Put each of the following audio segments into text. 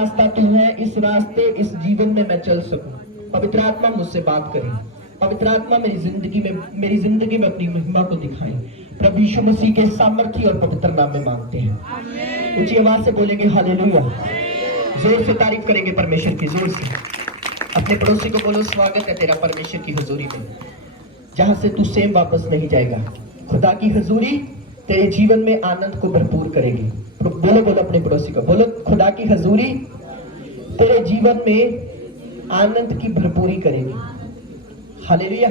रास्ता तू है, इस रास्ते इस जीवन में मैं चल सकूं। पवित्र आत्मा मुझसे बात करे, पवित्र आत्मा मेरी जिंदगी में अपनी महिमा को दिखाए। प्रभु यीशु मसीह के सामर्थ्य और पवित्र नाम में मांगते हैं। ऊंची आवाज से बोलेंगे हालेलुया। जोर से तारीफ करेंगे परमेश्वर की, जोर से। अपने पड़ोसी को बोलो, स्वागत है तेरा परमेश्वर की हुजूरी में, जहां से तू सेम वापस नहीं जाएगा। खुदा की हुजूरी तेरे जीवन में आनंद को भरपूर करेगी। बोलो बोलो अपने पड़ोसी को, बोलो खुदा की हुजूरी तेरे जीवन में आनंद की भरपूरी करेगी। हालेलुया।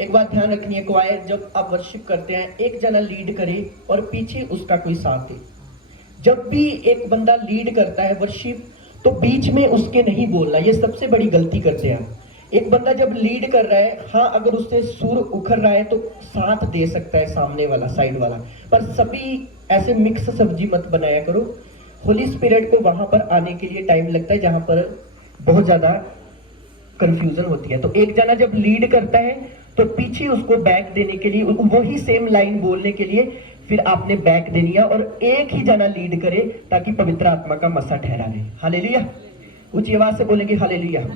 एक बात ध्यान रखनी है, क्वायर जब आप वर्शिप करते हैं, एक जना लीड करे और पीछे उसका कोई साथ दे। जब भी एक बंदा लीड करता है वर्शिप, तो बीच में उसके नहीं बोलना, ये सबसे बड़ी गलती करते हैं। एक बंदा जब लीड कर रहा है, हाँ अगर उससे सुर उखड़ रहा है तो साथ दे सकता है सामने वाला, साइड वाला, पर सभी ऐसे मिक्स सब्जी मत बनाया करो। होली स्पिरिट को वहां पर आने के लिए टाइम लगता है जहां पर बहुत ज्यादा कंफ्यूजन होती है। तो एक जना जब लीड करता है तो पीछे उसको बैक देने के लिए, वही सेम लाइन बोलने के लिए फिर आपने बैक देनी है, और एक ही जना लीड करे ताकि पवित्र आत्मा का मसा ठहरा ले। हालेलुया। ऊंची आवाज से बोलेंगे हालेलुया।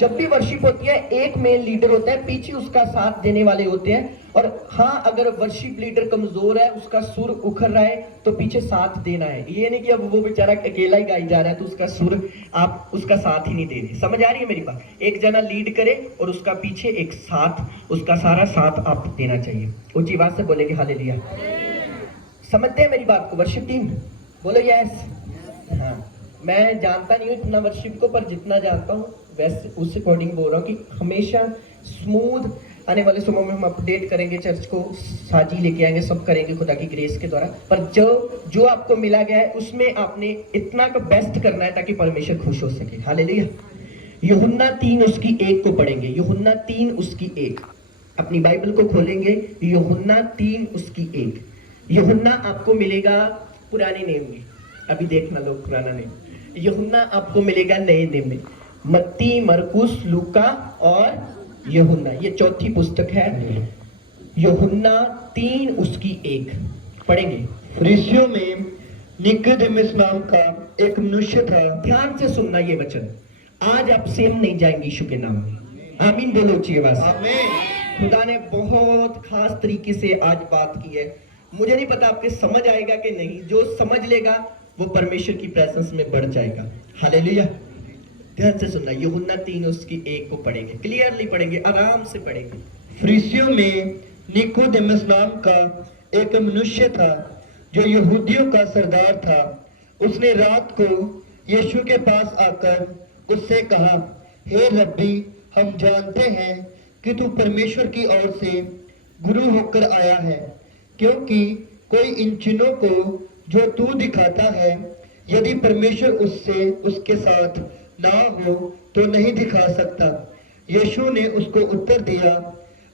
जब भी वर्शिप होती है, एक मेन लीडर होता है, पीछे उसका साथ देने वाले होते हैं। और हाँ अगर वर्शिप लीडर कमजोर है, उसका सुर उखड़ रहा है, तो पीछे साथ देना है। ये नहीं कि अब वो बेचारा अकेला ही गाई जा रहा है तो उसका सुर आप उसका साथ ही नहीं दे रहे। समझ आ रही है मेरी बात? एक जना लीड करे और उसका पीछे एक साथ, उसका सारा साथ आप देना चाहिए। ऊंची आवाज से बोलेंगे हालेलुया। समझते हैं मेरी बात को वर्शिप टीम? बोलो यस। हाँ, मैं जानता नहीं हूँ इतना वर्शिप को, पर जितना जानता हूँ वैसे उस अकॉर्डिंग बोल रहा हूँ कि हमेशा स्मूथ आने वाले समय में हम अपडेट करेंगे, चर्च को साजी लेके आएंगे, सब करेंगे खुदा की ग्रेस के द्वारा। पर जो आपको मिला गया है उसमें आपने इतना का बेस्ट करना है ताकि परमेश्वर खुश हो सके। हालेलुया। यूहन्ना 3 उसकी 1 को पढ़ेंगे। यूहन्ना 3 उसकी 1, अपनी बाइबल को खोलेंगे। यूहन्ना 3 उसकी 1। यूहन्ना आपको मिलेगा पुराने नेम में, अभी देखना लोग पुराना नेम। यूहन्ना आपको मिलेगा नए नेम में। मत्ती, मरकुस, लूका और यूहन्ना, ये चौथी पुस्तक है। यूहन्ना 3 उसकी 1 पढ़ेंगे। फरीसियों में निकोदेमुस नाम का एक मनुष्य था। ध्यान से सुनना ये वचन, आज आप सेम नहीं जाएंगे यीशु के नाम में। आमीन बोलो ऊंची आवाज। आमीन। खुदा ने बहुत खास तरीके से आज बात की है। मुझे नहीं पता आपके समझ आएगा कि नहीं, जो समझ लेगा वो परमेश्वर की प्रेजेंस में बढ़ जाएगा। हालेलुया। ध्यान से सुनना, यूहन्ना 3 उसकी 1 को पढ़ेंगे, क्लियरली पढ़ेंगे, आराम से पढ़ेंगे। फरीसियों में निकोदेमुस नाम का एक मनुष्य था जो यहूदियों का सरदार था। उसने रात को यीशु के पास आकर उससे कहा, हे रब्बी, हम जानते हैं कि तू परमेश्वर की ओर से गुरु होकर आया है, क्योंकि कोई इन चिन्हों को जो तू दिखाता है, यदि परमेश्वर उससे उसके साथ ना हो तो नहीं दिखा सकता। यीशु ने उसको उत्तर दिया,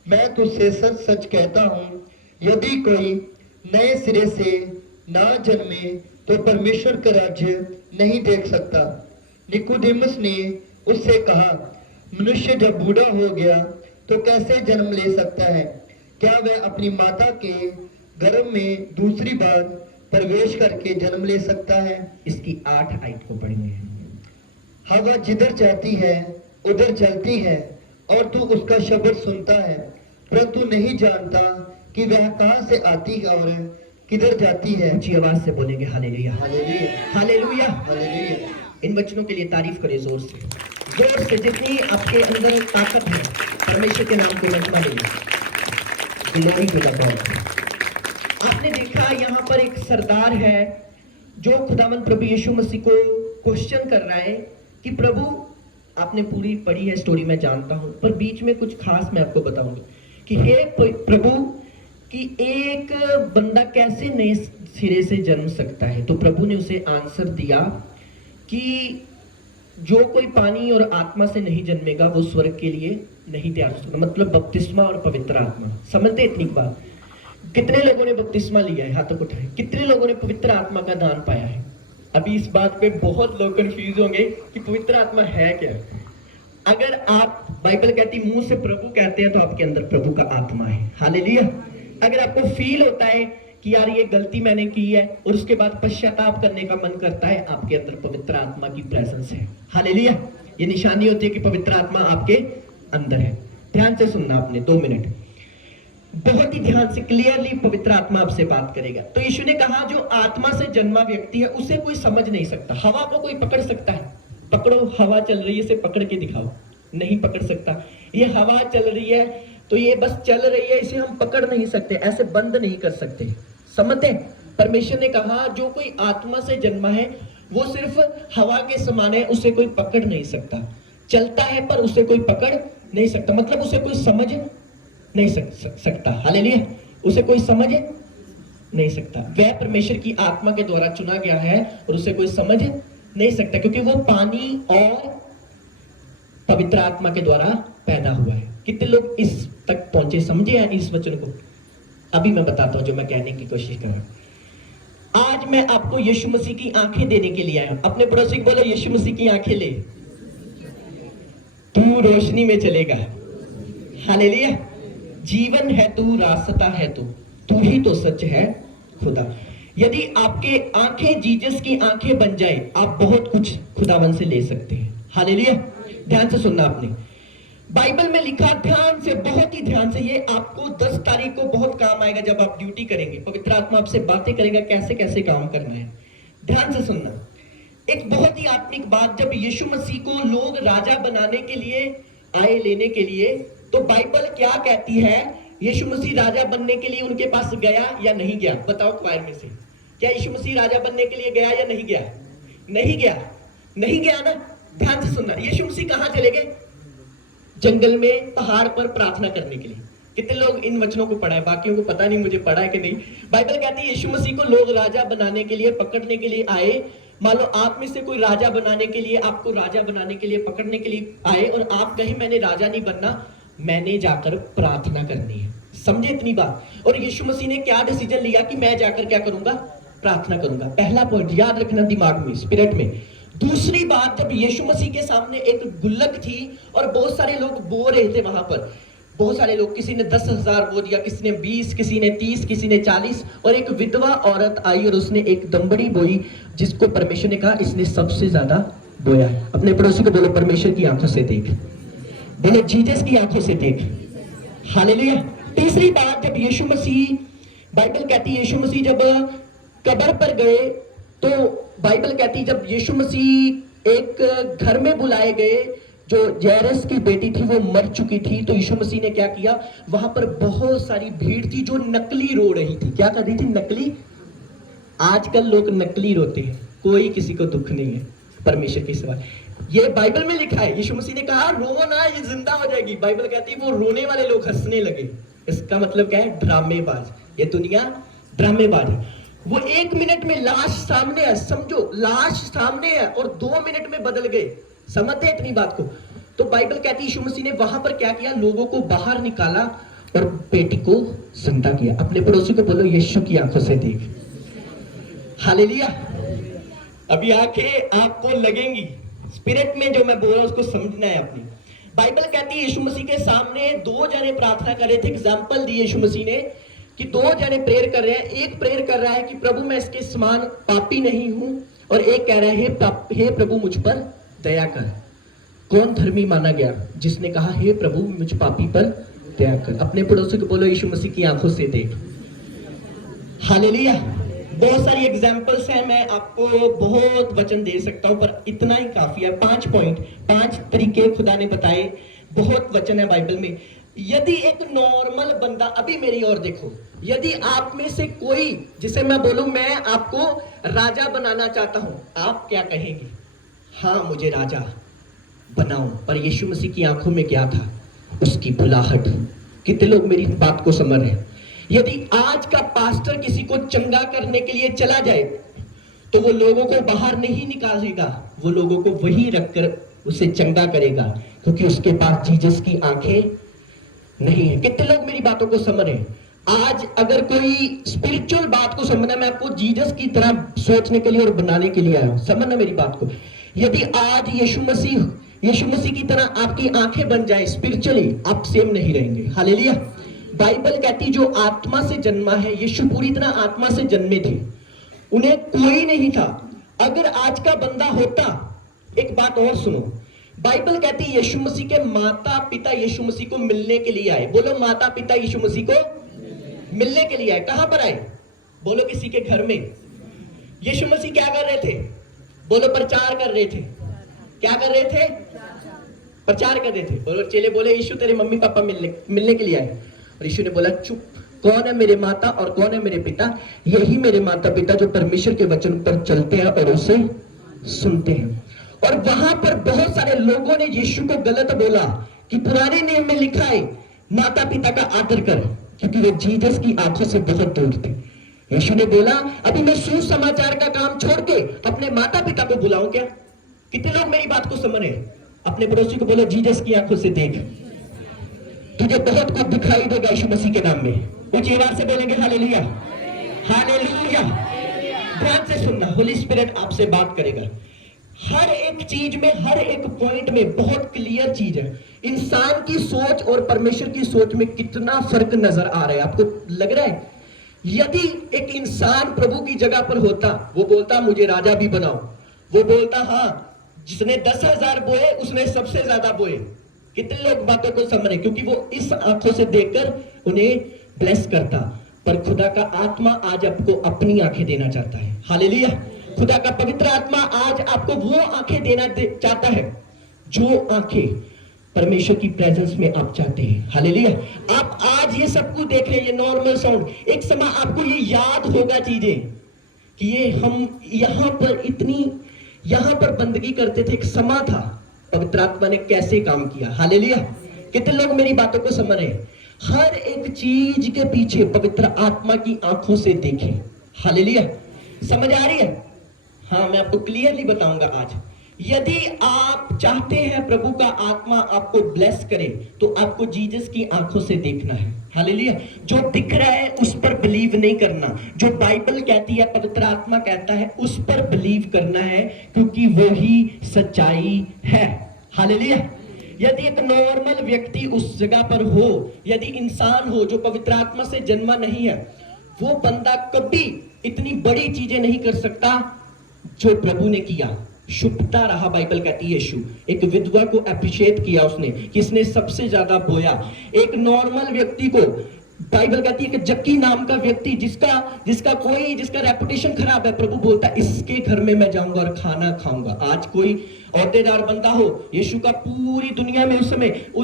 मैं तुझसे सच सच कहता हूँ, यदि कोई नए सिरे से ना जन्मे तो परमेश्वर का राज्य नहीं देख सकता। निकोदेमुस ने उससे कहा, मनुष्य जब बूढ़ा हो गया तो कैसे जन्म ले सकता है? क्या वह अपनी माता के गर्भ में दूसरी बार प्रवेश करके जन्म ले सकता है? इसकी 8 आयत को पढ़ेंगे। हवा जिधर जाती है उधर चलती है, और तू उसका शब्द सुनता है, परंतु नहीं जानता कि वह कहाँ से आती है और किधर जाती है। ऊंची आवाज से बोलेंगे हालेलुया। हालेलुया। हालेलुया। हालेलुया। इन बच्चों के लिए तारीफ करें जोर से, जोर से। जितनी आपके अंदर ताकत है, परमेश्वर के नाम को महिमा मिले। Glory to the god. आपने देखा यहाँ पर एक सरदार है जो खुदावंद प्रभु यीशु मसीह को क्वेश्चन कर रहा है कि प्रभु, आपने पूरी पढ़ी है स्टोरी, मैं जानता हूं, पर बीच में कुछ खास मैं आपको बताऊंगा कि हे प्रभु, कि एक बंदा कैसे नए सिरे से जन्म सकता है। तो प्रभु ने उसे आंसर दिया कि जो कोई पानी और आत्मा से नहीं जन्मेगा वो स्वर्ग के लिए नहीं तैयार हो सकता। मतलब बपतिस्मा और पवित्र आत्मा। समझते इतनी बात? कितने लोगों ने बपतिस्मा लिया है? हाथ तक उठाए। कितने लोगों ने पवित्र आत्मा का दान पाया है? अभी इस बात पे बहुत लोग कंफ्यूज होंगे कि पवित्र आत्मा है क्या। अगर आप, बाइबल कहती मुंह से प्रभु कहते हैं तो आपके अंदर प्रभु का आत्मा है। हालेलुया। अगर आपको फील होता है कि यार ये गलती मैंने की है, और उसके बाद पश्चाताप करने का मन करता है, आपके अंदर पवित्र आत्मा की प्रेजेंस है। हालेलुया। ये निशानी होती है कि पवित्र आत्मा आपके अंदर है। ध्यान से सुनना आपने 2 मिनट, बहुत ही ध्यान से क्लियरली पवित्र आत्मा आपसे बात करेगा। तो यीशु ने कहा जो आत्मा से जन्मा व्यक्ति है उसे कोई समझ नहीं सकता। हवा को कोई पकड़ सकता है? पकड़ो, हवा चल रही है, इसे पकड़ के दिखाओ। नहीं पकड़ सकता। ये हवा चल रही है तो ये बस चल रही है, इसे हम पकड़ नहीं सकते, ऐसे बंद नहीं कर सकते। समझते? परमेश्वर ने कहा जो कोई आत्मा से जन्मा है वो सिर्फ हवा के समान है, उसे कोई पकड़ नहीं सकता। चलता है पर उसे कोई पकड़ नहीं सकता, मतलब उसे कोई समझ नहीं सकता। हालेलुया। उसे कोई समझ नहीं सकता। वह परमेश्वर की आत्मा के द्वारा चुना गया है और उसे कोई समझ नहीं सकता, क्योंकि वो पानी और पवित्र आत्मा के द्वारा पैदा हुआ है। कितने लोग इस तक पहुंचे, समझे हैं इस वचन को? अभी मैं बताता हूं जो मैं कहने की कोशिश कर रहा हूं। आज मैं आपको यीशु मसीह की आंखें देने के लिए आया हूं। अपने पड़ोसी को बोलो, यीशु मसीह की आंखें ले, तू रोशनी में चलेगा। हालेलुया। जीवन है तू, रास्ता है तू ही तो सच है खुदा। यदि आपके आंखें जीसस की आंखें बन जाए, आप बहुत कुछ खुदावन से ले सकते हैं। हालेलुया। ध्यान से सुनना आपने, बाइबल में लिखा, ध्यान से, बहुत ही ध्यान से, ये आपको 10 तारीख को बहुत काम आएगा जब आप ड्यूटी करेंगे। पवित्र आत्मा आपसे बातें करेगा कैसे कैसे काम करना है। ध्यान से सुनना, एक बहुत ही आत्मिक बात, जब यीशु मसीह को लोग राजा बनाने के लिए आए, लेने के लिए, तो बाइबल क्या कहती है? यीशु मसीह राजा बनने के लिए उनके पास गया या नहीं गया? बताओ क्वायर में से, क्या यीशु मसीह राजा बनने के लिए गया या नहीं गया? नहीं गया, नहीं गया ना। ध्यान से सुनना, यीशु मसीह कहां चले गए? जंगल में, पहाड़ पर प्रार्थना करने के लिए। कितने लोग इन वचनों को पढ़ा है? बाकियों को पता नहीं, मुझे पढ़ा है कि नहीं। बाइबल कहती है यीशु मसीह को लोग राजा बनाने के लिए, पकड़ने के लिए आए। मान लो आप में से कोई राजा बनाने के लिए, आपको राजा बनाने के लिए, पकड़ने के लिए आए, और आप कहीं मैंने राजा नहीं बनना, मैंने जाकर प्रार्थना करनी है। समझे इतनी बात? और यीशु मसीह ने क्या डिसीजन लिया कि मैं जाकर क्या करूंगा? प्रार्थना करूंगा। पहला पॉइंट याद रखना दिमाग में, स्पिरिट में। दूसरी बात, जब यीशु मसीह के सामने एक गुल्लक थी और बहुत सारे लोग बो रहे थे वहां पर, बहुत सारे लोग, किसी ने 10,000 बो दिया, किसी ने 20, किसी ने 30, किसी ने 40, और एक विधवा औरत आई और उसने एक दंबड़ी बोई, जिसको परमेश्वर ने कहा इसने सबसे ज्यादा बोया है। अपने पड़ोसी को बोलो, परमेश्वर की आंखों से देख, बोलो जीसस की आंखों से देख। हालेलुया। तीसरी बात, जब यीशु मसीह, बाइबल कहती है यीशु मसीह जब कब्र पर गए, तो बाइबल कहती है जब यीशु मसीह एक घर में बुलाए गए, जो जैरस की बेटी थी वो मर चुकी थी, तो यीशु मसीह ने क्या किया? वहां पर बहुत सारी भीड़ थी जो नकली रो रही थी। क्या कर रही थी? नकली। आजकल लोग नकली रोते हैं, कोई किसी को दुख नहीं है परमेश्वर के सिवा। ये बाइबल में लिखा है, यीशु मसीह ने कहा रो ना, ये जिंदा हो जाएगी। बाइबल कहती है वो रोने वाले लोग हंसने लगे। इसका मतलब क्या है? ड्रामेबाज। ये दुनिया ड्रामेबाज है। वो 1 मिनट में लाश सामने है, समझो, लाश सामने है, और 2 मिनट में बदल गए। समझते इतनी बात को? तो बाइबल कहती है यीशु मसीह ने वहां पर क्या किया? लोगों को बाहर निकाला और बेटी को जिंदा किया। अपने पड़ोसी को बोलो, यीशु की आंखों से देख। हालेलुया। अभी आंखें आपको लगेंगी, स्पिरिट में जो मैं बोल रहा हूं उसको समझना है अपनी। बाइबल कहती है यीशु मसीह के सामने 2 जने प्रार्थना कर रहे थे। एग्जाम्पल दी यीशु मसीह ने कि 2 जने प्रेयर कर रहे हैं। एक प्रेयर कर रहा है कि प्रभु मैं इसके समान पापी नहीं हूं, और एक कह रहा है हे प्रभु मुझ पर दया कर। कौन धर्मी माना गया? जिसने कहा हे प्रभु मुझ पापी पर दया कर। अपने पड़ोसी को बोलो, यीशु मसीह की आंखों से देख। हालेलुया। बहुत सारी एग्जाम्पल्स हैं, मैं आपको बहुत वचन दे सकता हूं, पर इतना ही काफी है। 5 पॉइंट, 5 तरीके खुदा ने बताए। बहुत वचन है बाइबल में। यदि एक नॉर्मल बंदा, अभी मेरी ओर देखो, यदि आप में से कोई, जिसे मैं बोलूं मैं आपको राजा बनाना चाहता हूं, आप क्या कहेंगे? हाँ मुझे राजा बनाओ। पर यीशु मसीह की आंखों में क्या था? उसकी बुलाहट। कितने लोग मेरी बात को समझ रहे हैं? यदि आज का पास्टर किसी को चंगा करने के लिए चला जाए, तो वो लोगों को बाहर नहीं निकालेगा, वो लोगों को वही रखकर उसे चंगा करेगा, क्योंकि उसके पास जीसस की आंखें नहीं है। कितने लोग मेरी बातों को समझ रहे हैं? आज अगर कोई स्पिरिचुअल बात को समझना, मैं आपको जीसस की तरह सोचने के लिए और बनाने के लिए आया हूं। समझना मेरी बात को। यदि आज यीशु मसीह की तरह आपकी आंखें बन जाए स्पिरिचुअली, आप सेम नहीं रहेंगे। हालेलुया। बाइबल कहती जो आत्मा से जन्मा है, यीशु पूरी तरह आत्मा से जन्मे थे, उन्हें कोई नहीं था। अगर आज का बंदा होता, एक बात और सुनो, बाइबल कहती यीशु मसीह के माता पिता यीशु मसीह को मिलने के लिए आए। बोलो, माता पिता यीशु मसीह को मिलने के लिए आए। कहां पर आए? बोलो, किसी के घर में। यीशु मसीह क्या कर रहे थे? बोलो, प्रचार कर रहे थे। क्या कर रहे थे? प्रचार कर रहे थे। बोलो, चेले बोले यीशु तेरे मम्मी पापा मिलने के लिए आए। और यीशु ने बोला, चुप, कौन है मेरे माता और कौन है मेरे पिता? यही मेरे माता पिता जो परमेश्वर के वचन पर चलते हैं और उसे सुनते हैं। और वहां पर बहुत सारे लोगों ने यीशु को गलत बोला कि पुराने नियम में लिखा है माता पिता का आदर कर, क्योंकि वे जीसस की आंखों से बहुत दूर थे। यीशु ने बोला, अभी मैं सुसमाचार का काम छोड़ के अपने माता पिता को बुलाऊं क्या? कितने लोग मेरी बात को समझ रहे हैं? अपने पड़ोसी को बोलो, जीसस की आंखों से देख, तुझे बहुत कुछ दिखाई देगा यीशु मसीह के नाम में। कुछ आवाज से बोलेंगे हालेलुया, हालेलुया। ध्यान से सुनना, होली स्पिरिट आपसे बात करेगा। हर एक चीज में, हर एक पॉइंट में बहुत क्लियर चीज है। इंसान की सोच और परमेश्वर की सोच में कितना फर्क नजर आ रहा है, आपको लग रहा है? यदि एक इंसान प्रभु की जगह पर होता, वो बोलता मुझे राजा भी बनाओ, वो बोलता हाँ, जिसने 10,000 बोए उसने सबसे ज्यादा बोए। कितने लोग बातों को समझ रहे? क्योंकि वो इस आंखों से देखकर उन्हें ब्लेस करता। पर खुदा का आत्मा आज आपको अपनी आंखें देना चाहता है। हालेलुया। खुदा का पवित्र आत्मा आज आपको वो आंखें देना चाहता है जो आंखें परमेश्वर की प्रेजेंस में आप चाहते हैं। हालेलुया। आप आज ये सब कुछ देख रहे हैं, ये नॉर्मल साउंड, एक समय आपको ये याद होगा चीजें कि ये हम यहां पर बंदगी करते थे, एक समा था, पवित्र आत्मा ने कैसे काम किया। हालेलुया। कितने लोग मेरी बातों को समझ रहे हैं? हर एक चीज के पीछे पवित्र आत्मा की आंखों से देखें। हालेलुया। समझ आ रही है? हाँ, मैं आपको क्लियरली बताऊंगा आज। यदि आप चाहते हैं प्रभु का आत्मा आपको ब्लेस करे, तो आपको जीसस की आंखों से देखना है। हालेलुया। जो दिख रहा है उस पर बिलीव नहीं करना, जो बाइबल कहती है, पवित्र आत्मा कहता है, उस पर बिलीव करना है, क्योंकि वो ही सच्चाई है। हालेलुया। यदि एक नॉर्मल व्यक्ति उस जगह पर हो, यदि इंसान हो जो पवित्र आत्मा से जन्मा नहीं है, वो बंदा कभी इतनी बड़ी चीजें नहीं कर सकता जो प्रभु ने किया। शुभता रहा, बाइबल कहती है यीशु एक विधवा को अप्रिशिएट किया उसने, किसने सबसे ज्यादा बोया। एक नॉर्मल व्यक्ति को बाइबल कहती है कि जक्की नाम का व्यक्ति जिसका रेपुटेशन खराब है, प्रभु बोलता है इसके घर में मैं जाऊंगा और खाना खाऊंगा। आज कोई औहदेदार बंदा हो, यीशु का पूरी दुनिया में उस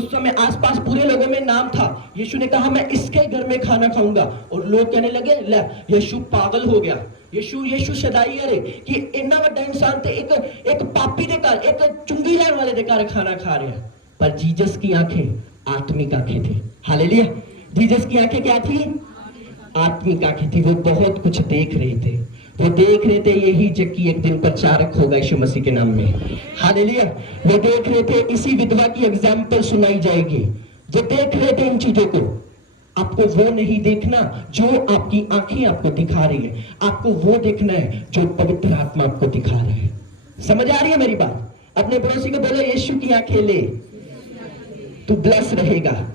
समय आसपास पूरे लोगों में नाम था, यीशु ने कहा मैं इसके घर में खाना खाऊंगा, और लोग कहने लगे ले यीशु पागल हो गया, यीशु सदाई अरे कि इन्ना बड़ा इंसान थे एक पापी दे घर, एक चुंगी लैन वाले दे घर खाना खा रहे हैं। पर जीसस की आंखें आत्मिक आंखें थी। हालेलुया। जीसस की आंखें क्या थी? आत्मिक आंखें थी। वो बहुत कुछ देख रहे थे, वो देख रहे थे यही जक्की एक दिन प्रचारक होगा यीशु मसीह के नाम में। हालेलुया। वो देख रहे थे इसी विधवा की एग्जाम्पल सुनाई जाएगी। जो देख रहे थे इन चीजों को, आपको वो नहीं देखना जो आपकी आंखें आपको दिखा रही है, आपको वो देखना है जो पवित्र आत्मा आपको दिखा रहा है। समझ आ रही है मेरी बात? अपने पड़ोसी को बोलो यीशु की आंखें ले, तू ब्लेस रहेगा।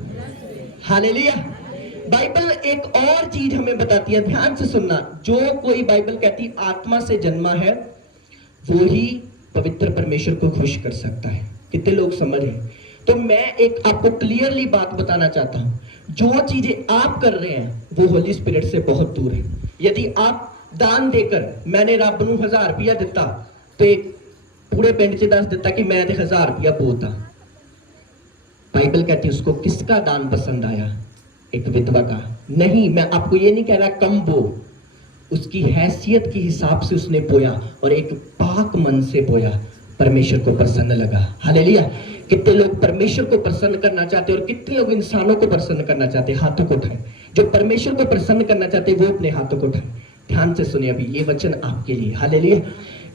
हालेलुया। बाइबल एक और चीज हमें बताती है, ध्यान से सुनना, जो कोई बाइबल कहती आत्मा से जन्मा है वो ही पवित्र परमेश्वर को खुश कर सकता है। कितने लोग समझ रहे हैं? तो मैं एक आपको क्लियरली बात बताना चाहता हूं, जो चीजें आप कर रहे हैं वो होली स्पिरिट से बहुत दूर है। यदि आप दान देकर मैंने रब नूं 1000 रुपया दिता, तो एक पूरे पिंड च दस दिता कि मैं 1000 रुपया बोलता, बाइबल कहती है उसको किसका दान पसंद आया? एक विधवा का। नहीं, मैं आपको ये नहीं कह रहा कम बो, उसकी हैसियत के हिसाब से उसने बोया और एक पाक मन से बोया, परमेश्वर को प्रसन्न लगा। हालेलुया। कितने लोग परमेश्वर को प्रसन्न करना चाहते हैं और कितने लोग इंसानों को प्रसन्न करना चाहते हैं? हाथों को उठाएं। जो परमेश्वर को प्रसन्न करना चाहते हैं वो अपने हाथों को उठाएं। ध्यान से सुनिए, अभी ये वचन आपके लिए। हालेलुया।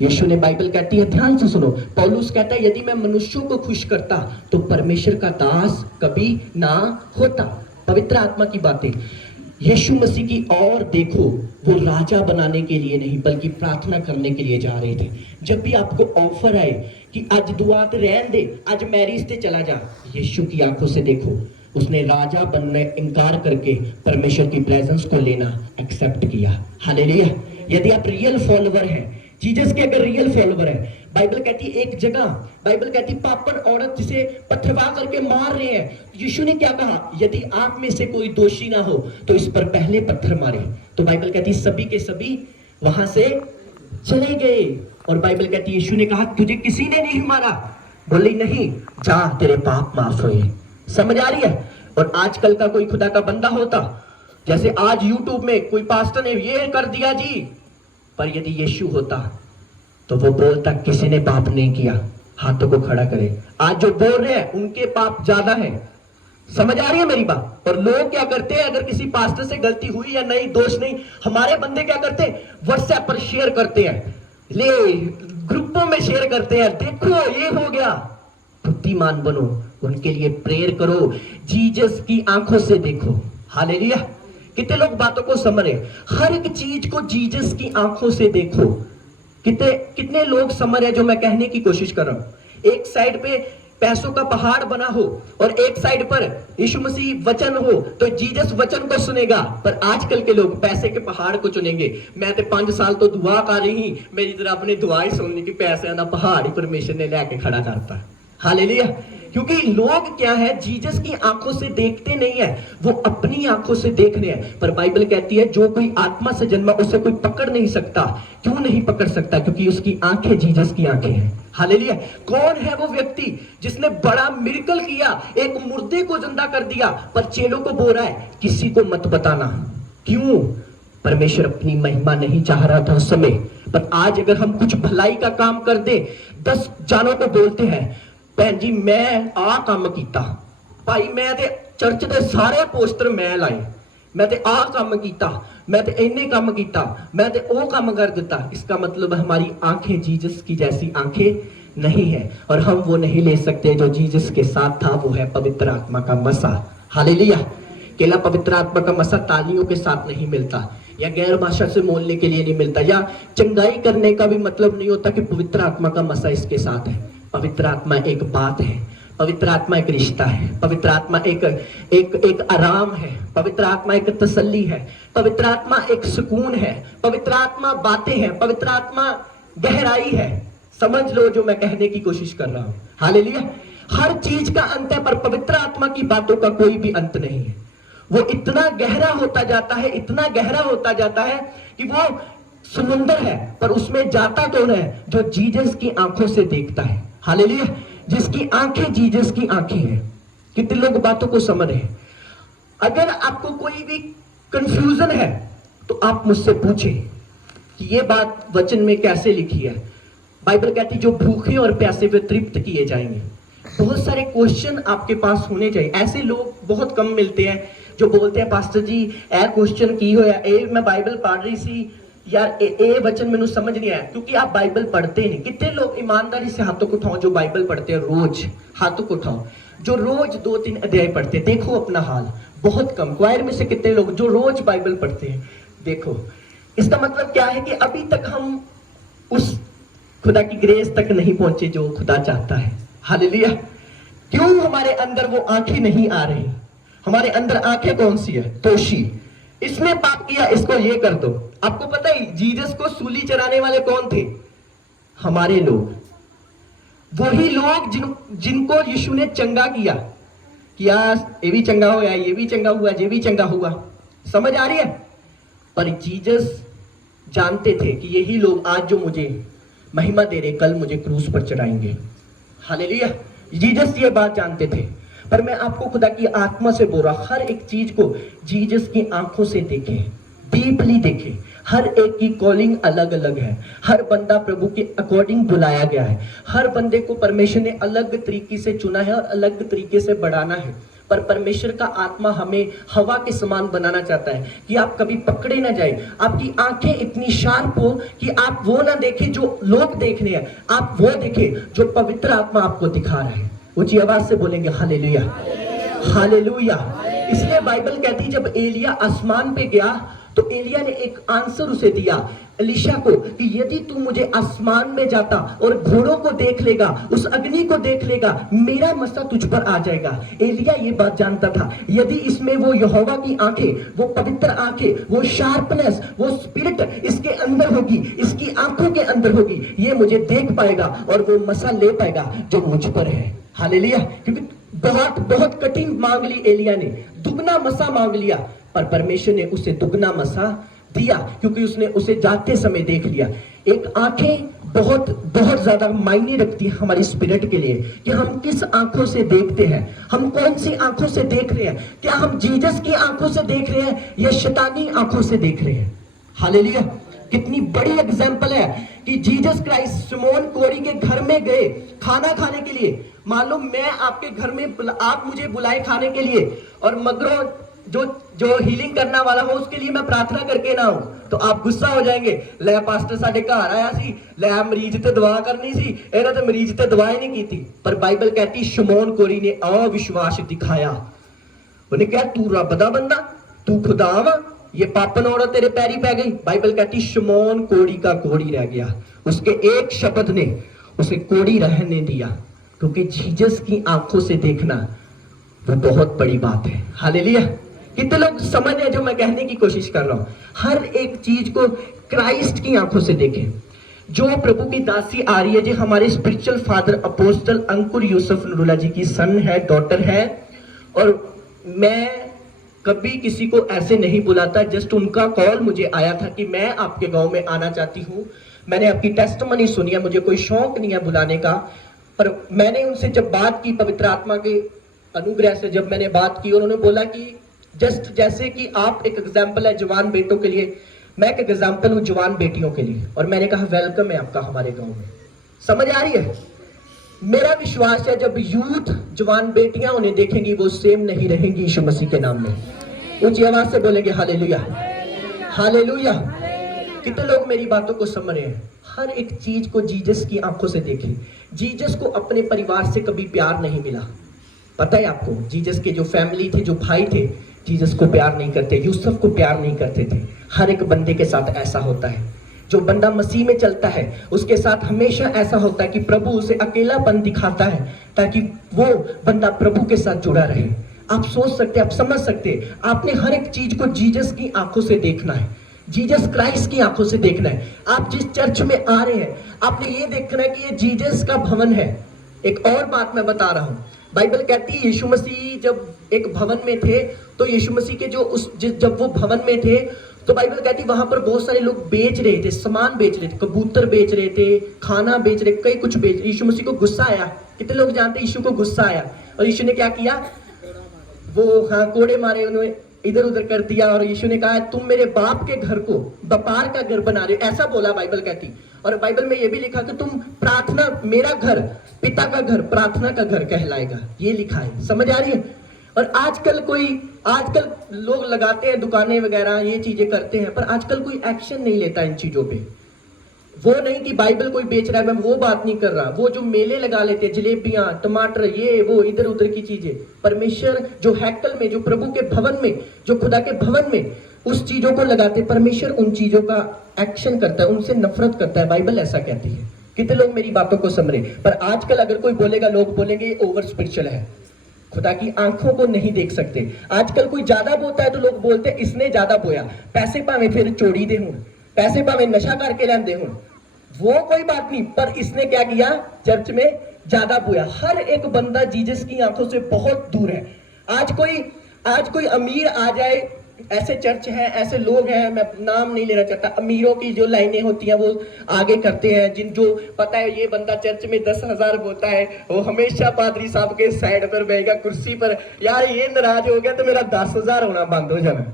यीशु ने, बाइबल कहती है, ध्यान से सुनो, पौलुस कहता है यदि मैं मनुष्यों को खुश करता तो परमेश्वर का दास कभी ना होता। पवित्र आत्मा की बातें यीशु मसीह की और देखो, वो राजा बनाने के लिए नहीं बल्कि प्रार्थना करने के लिए जा रहे थे। जब भी आपको ऑफर आए कि आज दुआ ते रहन दे, आज मैरिज ते चला जा, यीशु की आंखों से देखो, उसने राजा बनने इनकार करके परमेश्वर की प्रेजेंस को लेना एक्सेप्ट किया। हालेलुया। यदि आप रियल फॉलोवर हैं, जीसस के अगर रियल फॉलोवर है, बाइबल कहती है एक जगह, बाइबल कहती पापन औरत जिसे पथरवा करके मार रहे हैं, यीशु ने क्या कहा, यदि आप में से कोई दोषी ना हो तो इस पर पहले पत्थर मारे। तो बाइबल कहती सभी के सभी वहां से चले गए। और बाइबल कहती यीशु ने कहा तुझे किसी ने नहीं मारा? बोली नहीं, जा तेरे पाप माफ हुए। समझ आ रही है? और आजकल का कोई खुदा का बंदा होता, जैसे आज यूट्यूब में कोई पास्टर ने ये कर दिया जी, पर यदि यीशु होता तो वो बोलता किसी ने पाप नहीं किया, हाथों को खड़ा करे। आज जो बोल रहे हैं उनके पाप ज्यादा है। समझ आ रही है मेरी बात? और लोग क्या करते हैं, अगर किसी पास्टर से गलती हुई या नहीं, दोष नहीं, हमारे बंदे क्या करते हैं, व्हाट्सएप पर शेयर करते हैं, ले ग्रुपों में शेयर करते हैं, देखो ये हो गया। बुद्धिमान बनो, उनके लिए प्रेयर करो, जीसस की आंखों से देखो। हालेलुया। कितने लोग बातों को समझ रहे, हर एक चीज को जीसस की आंखों से देखो। कितने लोग समझ रहे जो मैं कहने की कोशिश कर रहा हूं। एक साइड पे पैसों का पहाड़ बना हो और एक साइड पर यीशु मसीह वचन हो, तो जीसस वचन को सुनेगा। पर आजकल के लोग पैसे के पहाड़ को चुनेंगे। मैं तो 5 साल तो दुआ कर रही, मेरी तरह अपनी दुआएं सुनने की पैसे ना पहाड़ ही परमेश्वर ने लेके खड़ा करता है। हालेलुया। क्योंकि लोग क्या है, जीसस की आंखों से देखते नहीं है, वो अपनी आंखों से देख रहे हैं। पर बाइबल कहती है जो कोई आत्मा से जन्मा उसे कोई पकड़ नहीं सकता। क्यों नहीं पकड़ सकता? क्योंकि उसकी आंखें जीसस की आंखें हैं। हालेलुया। कौन है वो व्यक्ति जिसने बड़ा मिरेकल किया, एक मुर्दे को जिंदा कर दिया, पर चेलों को बोल रहा है किसी को मत बताना। क्यों? परमेश्वर अपनी महिमा नहीं चाह रहा था उस समय। पर आज अगर हम कुछ भलाई का काम कर दे, 10 जानों को बोलते हैं भैन जी मैं आ काम किया, भाई मैं ते चर्च के सारे पोस्टर मैं लाए, मैं ते आ काम किया, मैं ते इन्ने काम किया, मैं ते ओ काम कर देता। इसका मतलब हमारी आंखें जीसस की जैसी आंखें नहीं है, और हम वो नहीं ले सकते जो जीसस के साथ था। वो है पवित्र आत्मा का मसा। हालेलुया। केवल पवित्र आत्मा का मसा तालियों के साथ नहीं मिलता, या गैर भाषा से बोलने के लिए नहीं मिलता, या चंगाई करने का भी मतलब नहीं होता कि पवित्र आत्मा का मसा इसके साथ है। पवित्र आत्मा एक बात है, पवित्र आत्मा एक रिश्ता है, पवित्र आत्मा एक आराम है, पवित्र आत्मा एक तसल्ली है, पवित्र आत्मा एक सुकून है, पवित्र आत्मा बातें हैं, पवित्र आत्मा गहराई है। समझ लो जो मैं कहने की कोशिश कर रहा हूं। हालेलुया। हर चीज का अंत है, पर पवित्र आत्मा की बातों का कोई भी अंत नहीं है। वो इतना गहरा होता जाता है, इतना गहरा होता जाता है कि वो समुंदर है, पर उसमें जाता कौन है? जो जीसस की आंखों से देखता है। हालेलुया। जिसकी आंखें जीसस की आंखें हैं। कितने लोग बातों को समझ रहे हैं? अगर आपको कोई भी कंफ्यूजन है तो आप मुझसे पूछें कि ये बात वचन में कैसे लिखी है। बाइबल कहती जो भूखे और प्यासे पे तृप्त किए जाएंगे। बहुत सारे क्वेश्चन आपके पास होने चाहिए। ऐसे लोग बहुत कम मिलते हैं जो बोलते हैं पास्टर जी ए क्वेश्चन की होया, ए मैं बाइबल पढ़ रही सी यार ए वचन मैंने समझ नहीं आया, क्योंकि आप बाइबल पढ़ते नहीं। कितने लोग ईमानदारी से हाथों को उठाओ जो बाइबल पढ़ते हैं रोज, हाथों को उठाओ जो रोज 2-3 अध्याय पढ़ते हैं। देखो अपना हाल, बहुत कम। क्वायर में से कितने लोग जो रोज बाइबल पढ़ते हैं? देखो इसका मतलब क्या है कि अभी तक हम उस खुदा की ग्रेस तक नहीं पहुंचे जो खुदा चाहता है। हालेलुया। क्यों हमारे अंदर वो आंखें नहीं आ रही? हमारे अंदर आंखें कौन सी है? दोषी, इसने पाप किया, इसको ये कर दो। आपको पता है जीसस को सूली चढ़ाने वाले कौन थे? हमारे लोग, वही लोग जिनको यीशु ने चंगा किया कि यार ये भी चंगा हुआ, ये भी चंगा हुआ, ये भी चंगा हुआ। समझ आ रही है? पर जीसस जानते थे कि यही लोग आज जो मुझे महिमा दे रहे कल मुझे क्रूस पर चढ़ाएंगे। हालेलुया। जीसस ये बात जानते थे। पर मैं आपको खुदा की आत्मा से बोल रहा, हर एक चीज को जीसस की आंखों से देखें, डीपली देखें। हर एक की कॉलिंग अलग अलग है। हर बंदा प्रभु के अकॉर्डिंग बुलाया गया है। हर बंदे को परमेश्वर ने अलग तरीके से चुना है और अलग तरीके से बढ़ाना है। पर परमेश्वर का आत्मा हमें हवा के समान बनाना चाहता है कि आप कभी पकड़े ना जाए। आपकी आंखें इतनी शार्प हो कि आप वो ना देखें जो लोग देख रहे हैं, आप वो देखें जो पवित्र आत्मा आपको दिखा रहा है। ऊंची आवाज से बोलेंगे हालेलुया, हालेलुया। इसलिए बाइबल कहती जब एलिया आसमान पे गया तो एलिया ने एक आंसर उसे दिया एलीशा को कि यदि तू मुझे आसमान में जाता और घोड़ों को देख लेगा, उस अग्नि को देख लेगा, मेरा मसा तुझ पर आ जाएगा। एलिया ये बात जानता था, यदि इसमें वो यहोवा की आंखें, वो पवित्र आंखें, वो शार्पनेस, वो स्पिरिट इसके अंदर होगी, इसकी आंखों के अंदर होगी, ये मुझे देख पाएगा और वो मसा ले पाएगा जो मुझ पर है। हालेलुया। क्योंकि बहुत बहुत कठिन मांग ली एलिया ने, दुगना मसा मांग लिया, पर परमेश्वर ने उसे दुगना मसा दिया क्योंकि उसने उसे जाते समय देख लिया। एक आंखें बहुत बहुत ज्यादा मायने रखती है हमारी स्पिरिट के लिए कि हम किस आंखों से देखते हैं, हम कौन सी आंखों से देख रहे हैं। क्या हम जीसस की आंखों से देख रहे हैं या शैतानी आंखों से देख रहे हैं? हालेलुया। कितनी बड़ी एग्जांपल है कि जीसस क्राइस्ट सिमोन कोरी के घर में गए खाना खाने के लिए। मान लो मैं आपके घर में, आप मुझे बुलाए खाने के लिए और मगरों जो हीलिंग करना वाला हो उसके लिए मैं प्रार्थना करके ना हूं, तो आप गुस्सा हो जाएंगे। ले पास्टर साडे घर आया सी, ले मरीज ते दुआ करनी सी, इन्हां ते मरीज ते दुआ ही नहीं की थी। पर बाइबल कहती शमौन कोरी ने अविश्वास दिखाया। उन्हें कहा तू रब दा बंदा, तू खुदा वा, ये पापन औरत तेरे पैरी पै गई। बाइबल कहती शमौन कोड़ी का कोड़ी रह गया। उसके एक शब्द ने उसे कोड़ी रहने दिया, क्योंकि जीसस की आंखों से देखना वो बहुत बड़ी बात है। हालेलुया। कितने लोग समझ रहे हैं जो मैं कहने की कोशिश कर रहा हूं? हर एक चीज को क्राइस्ट की आंखों से देखें। जो प्रभु की दासी आ रही है, जो हमारे स्पिरिचुअल फादर अपोस्टल अंकुर यूसुफ नरूला जी की सन है, डॉटर है, और मैं कभी किसी को ऐसे नहीं बुलाता। जस्ट उनका कॉल मुझे आया था कि मैं आपके गांव में आना चाहती हूँ, मैंने आपकी टेस्टमनी सुनी है, मुझे कोई शौक नहीं है बुलाने का। पर मैंने उनसे जब बात की पवित्र आत्मा के अनुग्रह से, जब मैंने बात की, उन्होंने बोला कि जस्ट जैसे कि आप एक एग्जाम्पल है जवान बेटों के लिए, मैं एक एग्जाम्पल हूँ जवान बेटियों के लिए। और मैंने कहा वेलकम है आपका हमारे गांव में। समझ आ रही है? मेरा विश्वास है जब यूथ जवान बेटियां उन्हें देखेंगी वो सेम नहीं रहेंगी यीशु मसीह के नाम में। ऊंची आवाज से बोलेंगे हालेलुया, हालेलुया। कितने लोग मेरी बातों को समझ रहे हैं? हर एक चीज को जीसस की आंखों से देखें। जीसस को अपने परिवार से कभी प्यार नहीं मिला। पता है आपको, जीसस के जो फैमिली थे, जो भाई थे, जीसस को प्यार नहीं करते, यूसुफ को प्यार नहीं करते थे। हर एक बंदे के साथ ऐसा होता है। जो बंदा मसीह में चलता है उसके साथ हमेशा ऐसा होता है कि प्रभु उसे अकेलापन दिखाता है ताकि वो बंदा प्रभु के साथ जुड़ा रहे। आप सोच सकते, आप समझ सकते, आपने हर एक चीज को जीसस की आंखों से देखना है, जीसस क्राइस्ट की आंखों से देखना है। आप जिस चर्च में आ रहे हैं आपने ये देखना है कि ये जीसस का भवन है। एक और बात मैं बता रहा हूं, बाइबल कहती है यीशु मसीह जब एक भवन में थे तो यीशु मसीह के जब वो भवन में थे तो बाइबल कहती वहां पर बहुत सारे लोग बेच रहे थे, सामान बेच रहे थे, कबूतर बेच रहे थे, खाना बेच रहे, कई कुछ बेच रहे। यीशु मसीह को गुस्सा आया। कितने लोग जानते हैं यीशु को गुस्सा आया? और यीशु ने क्या किया? वो कोड़े मारे, उन्होंने इधर उधर कर दिया। और यीशु ने कहा तुम मेरे बाप के घर को व्यापार का घर बना रहे हो, ऐसा बोला बाइबल कहती। और बाइबल में ये भी लिखा कि तुम प्रार्थना, मेरा घर पिता का घर प्रार्थना का घर कहलाएगा, ये लिखा है। समझ आ रही है? और आजकल लोग लगाते हैं दुकानें वगैरह, ये चीजें करते हैं, पर आजकल कोई एक्शन नहीं लेता इन चीजों पे। वो नहीं कि बाइबल कोई बेच रहा है, मैं वो बात नहीं कर रहा। वो जो मेले लगा लेते हैं, जलेबियां, टमाटर, ये वो इधर उधर की चीजें, परमेश्वर जो हैकल में, जो प्रभु के भवन में, जो खुदा के भवन में उस चीजों को लगाते, परमेश्वर उन चीजों का एक्शन करता है, उनसे नफरत करता है। बाइबल ऐसा कहती है। कितने लोग मेरी बातों को समझे? पर आजकल अगर कोई बोलेगा, लोग बोलेंगे ये ओवर स्पिरिचुअल है, खुदा की आंखों को नहीं देख सकते। आजकल कोई ज्यादा बोलता है तो लोग बोलते हैं इसने ज्यादा बोया, पैसे भावे फिर चोरी दे हूं, पैसे भावे नशा करके लेंदे हूं, वो कोई बात नहीं, पर इसने क्या किया? चर्च में ज्यादा बोया। हर एक बंदा जीसस की आंखों से बहुत दूर है। आज कोई अमीर आ जाए, ऐसे चर्च हैं, ऐसे लोग हैं, मैं नाम नहीं लेना चाहता, अमीरों की जो लाइनें होती हैं वो आगे करते हैं, जिन जो पता है ये बंदा चर्च में 10,000 बोलता है, वो हमेशा पादरी साहब के साइड पर बैठेगा कुर्सी पर, यार ये नाराज हो गया तो मेरा 10,000 होना बंद हो जाना।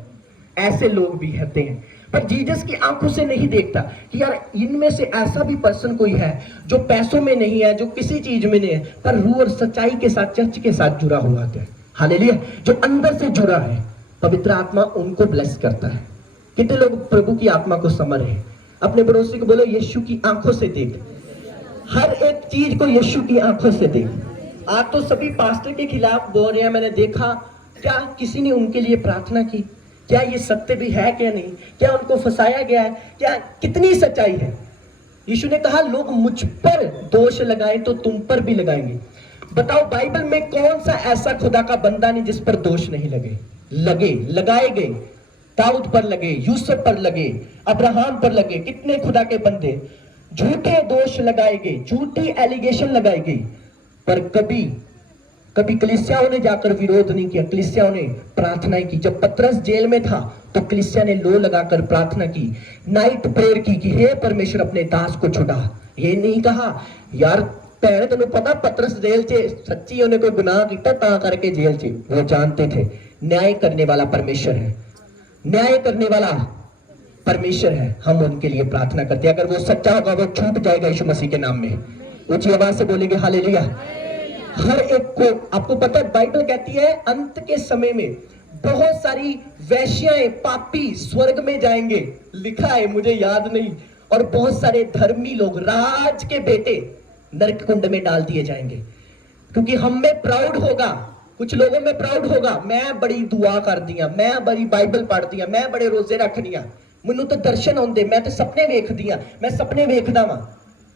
ऐसे लोग भी रहते हैं। पर जीसस की आंखों से नहीं देखता कि यार इनमें से ऐसा भी पर्सन कोई है जो पैसों में नहीं है, जो किसी चीज में नहीं है, पर रूह और सच्चाई के साथ चर्च के साथ जुड़ा हुआ है। हालेलुया। जो अंदर से जुड़ा है, पवित्र आत्मा उनको ब्लेस करता है। कितने लोग प्रभु की आत्मा को समझ रहे हैं? अपने पड़ोसी को बोलो यीशु की आंखों से देख, हर एक चीज को यीशु की आंखों से देख। आज तो सभी पास्टर के खिलाफ बोल रहे हैं, मैंने देखा क्या किसी ने उनके लिए प्रार्थना की? क्या ये सत्य भी है क्या नहीं, क्या उनको फंसाया गया है, क्या कितनी सच्चाई है। यीशु ने कहा लोग मुझ पर दोष लगाएं तो तुम पर भी लगाएंगे। बताओ बाइबल में कौन सा ऐसा खुदा का बंदा नहीं जिस पर दोष नहीं लगाए गए। दाऊद पर लगे, यूसुफ पर लगे, अब्राहम पर लगे, कितने खुदा के बंदे झूठे दोष लगाए गए, झूठी एलिगेशन लगाई गई, पर कभी कलीसियाओं ने जाकर विरोध नहीं किया। कलीसियाओं ने प्रार्थना की। जब पतरस जेल में था तो कलीसिया ने लो लगाकर प्रार्थना की, नाइट प्रेयर की कि हे परमेश्वर अपने दास को छुड़ा। ये नहीं कहा यार भैन तेन पता पतरस जेल च सच्ची उन्हें कोई गुनाह किया ता करके जेल च। वो जानते थे न्याय करने वाला परमेश्वर है, न्याय करने वाला परमेश्वर है। हम उनके लिए प्रार्थना करते हैं। अगर वो सच्चा होगा वो छूट जाएगा यीशु मसीह के नाम में। ऊंची आवाज से बोलेंगे हालेलुया। हर एक को, आपको पता है बाइबल कहती है अंत के समय में बहुत सारी वैश्याएं पापी स्वर्ग में जाएंगे, लिखा है मुझे याद नहीं, और बहुत सारे धर्मी लोग राज के बेटे नरक कुंड में डाल दिए जाएंगे। क्योंकि हम में प्राउड होगा, कुछ लोगों में प्राउड होगा, मैं बड़ी दुआ कर दिया, मैं बड़ी बाइबल पढ़ दिया, मैं बड़े रोजे रख दिया, मैनू तो दर्शन आउंदे, मैं तो सपने वेख दिया, मैं सपने वेखदा वां।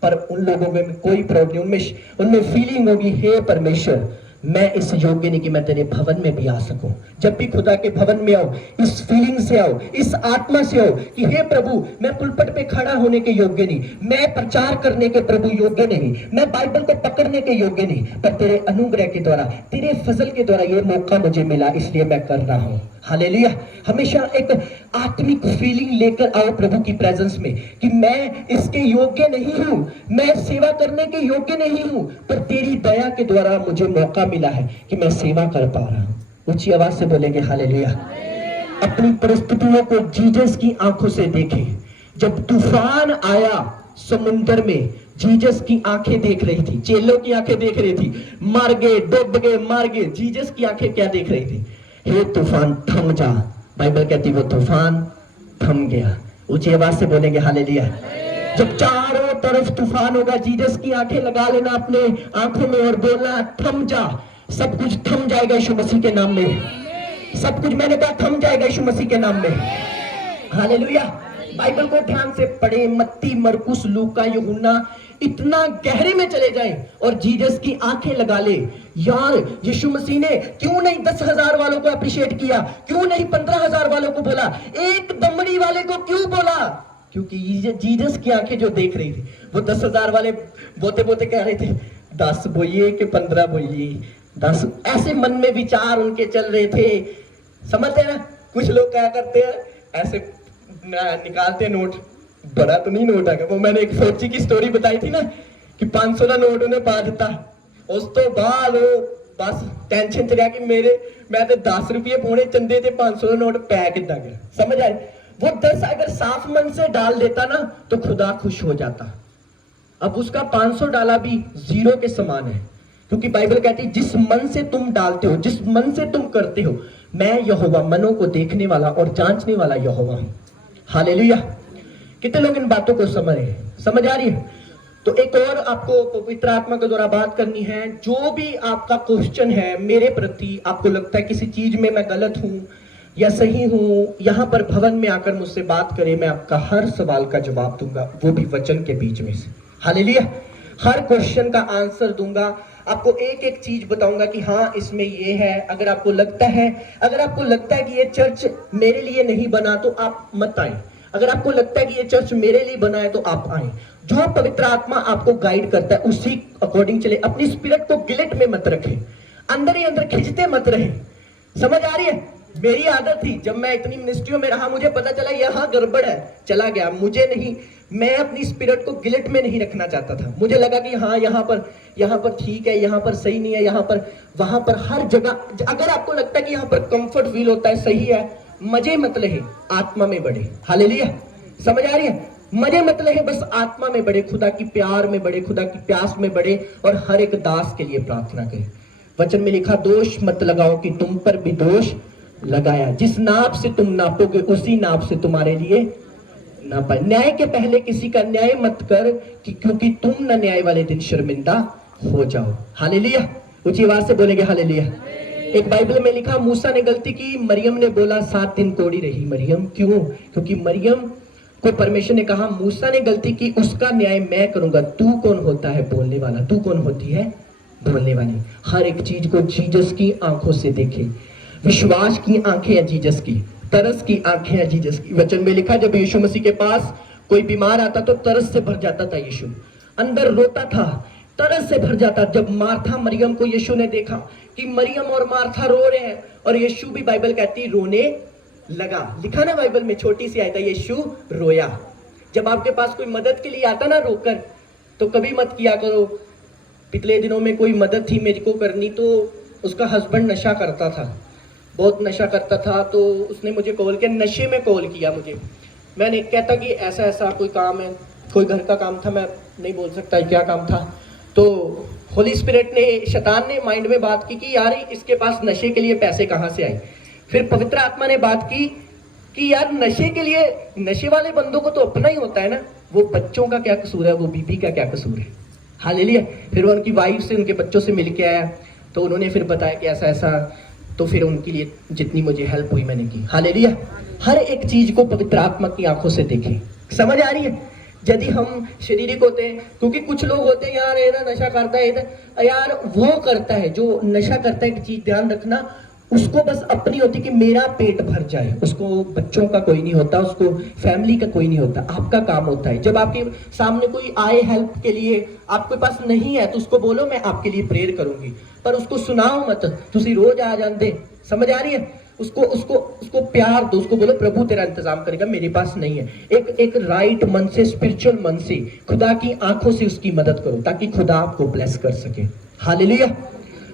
पर उन लोगों में कोई प्रॉब्लम नहीं, उनमें फीलिंग होगी हे परमेश्वर मैं इस योग्य नहीं कि मैं तेरे भवन में भी आ सकूं। जब भी खुदा के भवन में आओ इस फीलिंग से आओ, इस आत्मा से आओ कि हे प्रभु मैं पुलपट पे खड़ा होने के योग्य नहीं, मैं प्रचार करने के प्रभु योग्य नहीं, मैं बाइबल को पकड़ने के योग्य नहीं, पर तेरे अनुग्रह के द्वारा, तेरे फजल के द्वारा ये मौका मुझे मिला, इसलिए मैं कर रहा हूं। हालेलुया। हमेशा एक आत्मिक फीलिंग लेकर आओ प्रभु की प्रेजेंस में कि मैं इसके योग्य नहीं हूं, मैं सेवा करने के योग्य नहीं हूं, पर तेरी दया के द्वारा मुझे मौका मिला है कि मैं सेवा कर पा रहा हूं। ऊंची आवाज से बोलेंगे हालेलुया। अपनी परिस्थितियों को जीसस की आंखों से देखें। जब तूफान आया समुद्र में, जीसस की आंखें देख रही थी, चेलों की आंखें देख रही थी, मर गए, डूब गए, मर गए। जीसस की आंखें क्या देख रही थी? हे तूफान थम जा। बाइबल कहती वो तूफान थम गया। ऊंची आवाज से बोलेंगे हालेलुया। जब चारों तरफ तूफान होगा, जीसस की आंखें लगा लेना अपने आंखों में और बोलना थम जा। सब कुछ थम जाएगा यीशु मसीह के नाम में। सब कुछ मैंने कहा थम जाएगा यीशु मसीह के नाम में। हालेलुया। बाइबल को ध्यान से पढ़े, मत्ती, मरकुस, लूका, यूहन्ना, इतना गहरे में चले जाएं और जीसस की आंखें लगा ले। यार यीशु मसीह ने क्यों नहीं 10,000 वालों को अप्रिशिएट किया, क्यों नहीं 15,000 वालों को बोला, एक दमड़ी वाले को क्यों बोला? क्योंकि जीसस की आंखें जो देख रही थी, वो 10,000 वाले बोते बोते कह रहे थे 10 बोलिए कि 15 बोलिए, 10, ऐसे मन में विचार उनके चल रहे थे। समझते ना? कुछ लोग क्या करते हैं ऐसे निकालते नोट, बड़ा तो नहीं नोट है। वो मैंने एक फौजी की स्टोरी बताई थी ना कि 500 का नोट उन्हें पा दिता, उस तो बाद वो बस टेंशन च रहा कि मैं तो 10 रुपये पौने चंदे थे, 500 का नोट पै कितना गया। समझ आए? वो 10 अगर साफ मन से डाल देता ना तो खुदा खुश हो जाता। अब उसका 500 डाला भी जीरो के समान है, क्योंकि बाइबल कहती है जिस मन से तुम डालते हो, जिस मन से तुम करते हो, मैं यहोवा मनों को देखने वाला और जांचने वाला यहोवा हूं। हालेलुया। कितने लोग इन बातों को समझ आ रही है? तो एक और आपको पवित्र आत्मा के द्वारा बात करनी है। जो भी आपका क्वेश्चन है मेरे प्रति, आपको लगता है किसी चीज में मैं गलत हूं या सही हूं, यहां पर भवन में आकर मुझसे बात करें, मैं आपका हर सवाल का जवाब दूंगा, वो भी वचन के बीच में से। हालेलुया। हर क्वेश्चन का आंसर दूंगा, आपको एक एक चीज बताऊंगा कि हाँ इसमें ये है। अगर आपको लगता है कि ये चर्च मेरे लिए नहीं बना तो आप मत आए। अगर आपको लगता है कि ये चर्च मेरे लिए बना है तो आप आए। जो पवित्र आत्मा आपको गाइड करता है उसी अकॉर्डिंग चले। अपनी स्पिरिट को गिलेट में मत रखें, अंदर ही अंदर खिंचते मत रहे। समझ आ रही है? मेरी आदत थी, जब मैं इतनी मिनिस्ट्रियों में रहा, मुझे पता चला यहाँ गड़बड़ है, चला गया। मुझे नहीं, मैं अपनी स्पिरिट को गिलेट में नहीं रखना चाहता था। मुझे लगा कि हाँ यहाँ पर ठीक है, यहाँ पर सही नहीं है, यहाँ पर वहां पर हर जगह। अगर आपको लगता है कि यहाँ पर कंफर्ट फील होता है, सही है, मजे मत लहे, आत्मा में बढ़े। हालेलुया। समझ आ रही है? मजे मत लहे, बस आत्मा में बढ़े, खुदा की प्यार में बढ़े, खुदा की प्यास में बढ़े, और हर एक दास के लिए प्रार्थना करें। वचन में लिखा दोष मत लगाओ कि तुम पर भी दोष लगाया, जिस नाप से तुम नापोगे उसी नाप से तुम्हारे लिए नापा। न्याय के पहले किसी का न्याय मत कर कि क्योंकि तुम न न्याय वाले दिन शर्मिंदा हो जाओ। हालेलुया। ऊंची आवाज से बोलेंगे हालेलुया। एक बाइबल में लिखा, मूसा ने गलती की, मरियम ने बोला 7 दिन कोड़ी रही मरियम। क्यों? क्योंकि मरियम को परमेश्वर ने कहा मूसा ने गलती की, उसका न्याय मैं करूंगा। तू कौन होता है बोलने वाला? तू कौन होती है बोलने वाली? हर एक चीज को जीसस की आंखों से देखे। विश्वास की आंखें हैं जीसस की, तरस की आंखें हैं जीसस की। वचन में लिखा, जब यीशु मसीह के पास कोई बीमार आता तो तरस से भर जाता था यीशु, अंदर रोता था, तरस से भर जाता। जब मार्था मरियम को यीशु ने देखा कि मरियम और मार्था रो रहे हैं, और यीशु भी, बाइबल कहती रोने लगा। लिखा ना बाइबल में, छोटी सी आयत है, यीशु रोया। जब आपके पास कोई मदद के लिए आता ना रोकर, तो कभी मत किया करो। पिछले दिनों में कोई मदद थी मेरे को करनी, तो उसका हस्बैंड नशा करता था, बहुत नशा करता था। तो उसने मुझे कॉल किया, नशे में कॉल किया मुझे। मैंने कहता कि ऐसा ऐसा कोई काम है, कोई घर का काम था, मैं नहीं बोल सकता क्या काम था। तो होली स्पिरिट ने, शैतान ने माइंड में बात की कि यार इसके पास नशे के लिए पैसे कहाँ से आए। फिर पवित्र आत्मा ने बात की कि यार नशे के लिए, नशे वाले बंदों को तो अपना ही होता है ना, वो बच्चों का क्या कसूर है, वो बीबी का क्या कसूर है। हालेलुया। फिर वो उनकी वाइफ से, उनके बच्चों से मिल के आया, तो उन्होंने फिर बताया कि ऐसा ऐसा, तो फिर उनके लिए जितनी मुझे हेल्प हुई मैंने की। हालेलुया। हर एक चीज को पवित्र आत्मा की आंखों से देखें। समझ आ रही है? यदि हम शारीरिक होते हैं, क्योंकि कुछ लोग होते हैं यार ये ना नशा करता है, यार वो करता है जो नशा करता है, एक चीज ध्यान रखना, उसको बस अपनी होती कि मेरा पेट भर जाए, उसको बच्चों का कोई नहीं होता, उसको फैमिली का कोई नहीं होता। आपका काम होता है, जब आपके सामने कोई आए हेल्प के लिए, आपके पास नहीं है तो उसको बोलो मैं आपके लिए प्रेयर करूंगी, पर उसको सुनाओ मत, तुसी रोज आ जाते। समझ आ रही है? उसको उसको उसको प्यार दो, उसको बोलो प्रभु तेरा इंतजाम करेगा, मेरे पास नहीं है। एक राइट मन से, स्पिरिचुअल मन से, खुदा की आंखों से उसकी मदद करो, ताकि खुदा आपको ब्लेस कर सके। हालेलुया।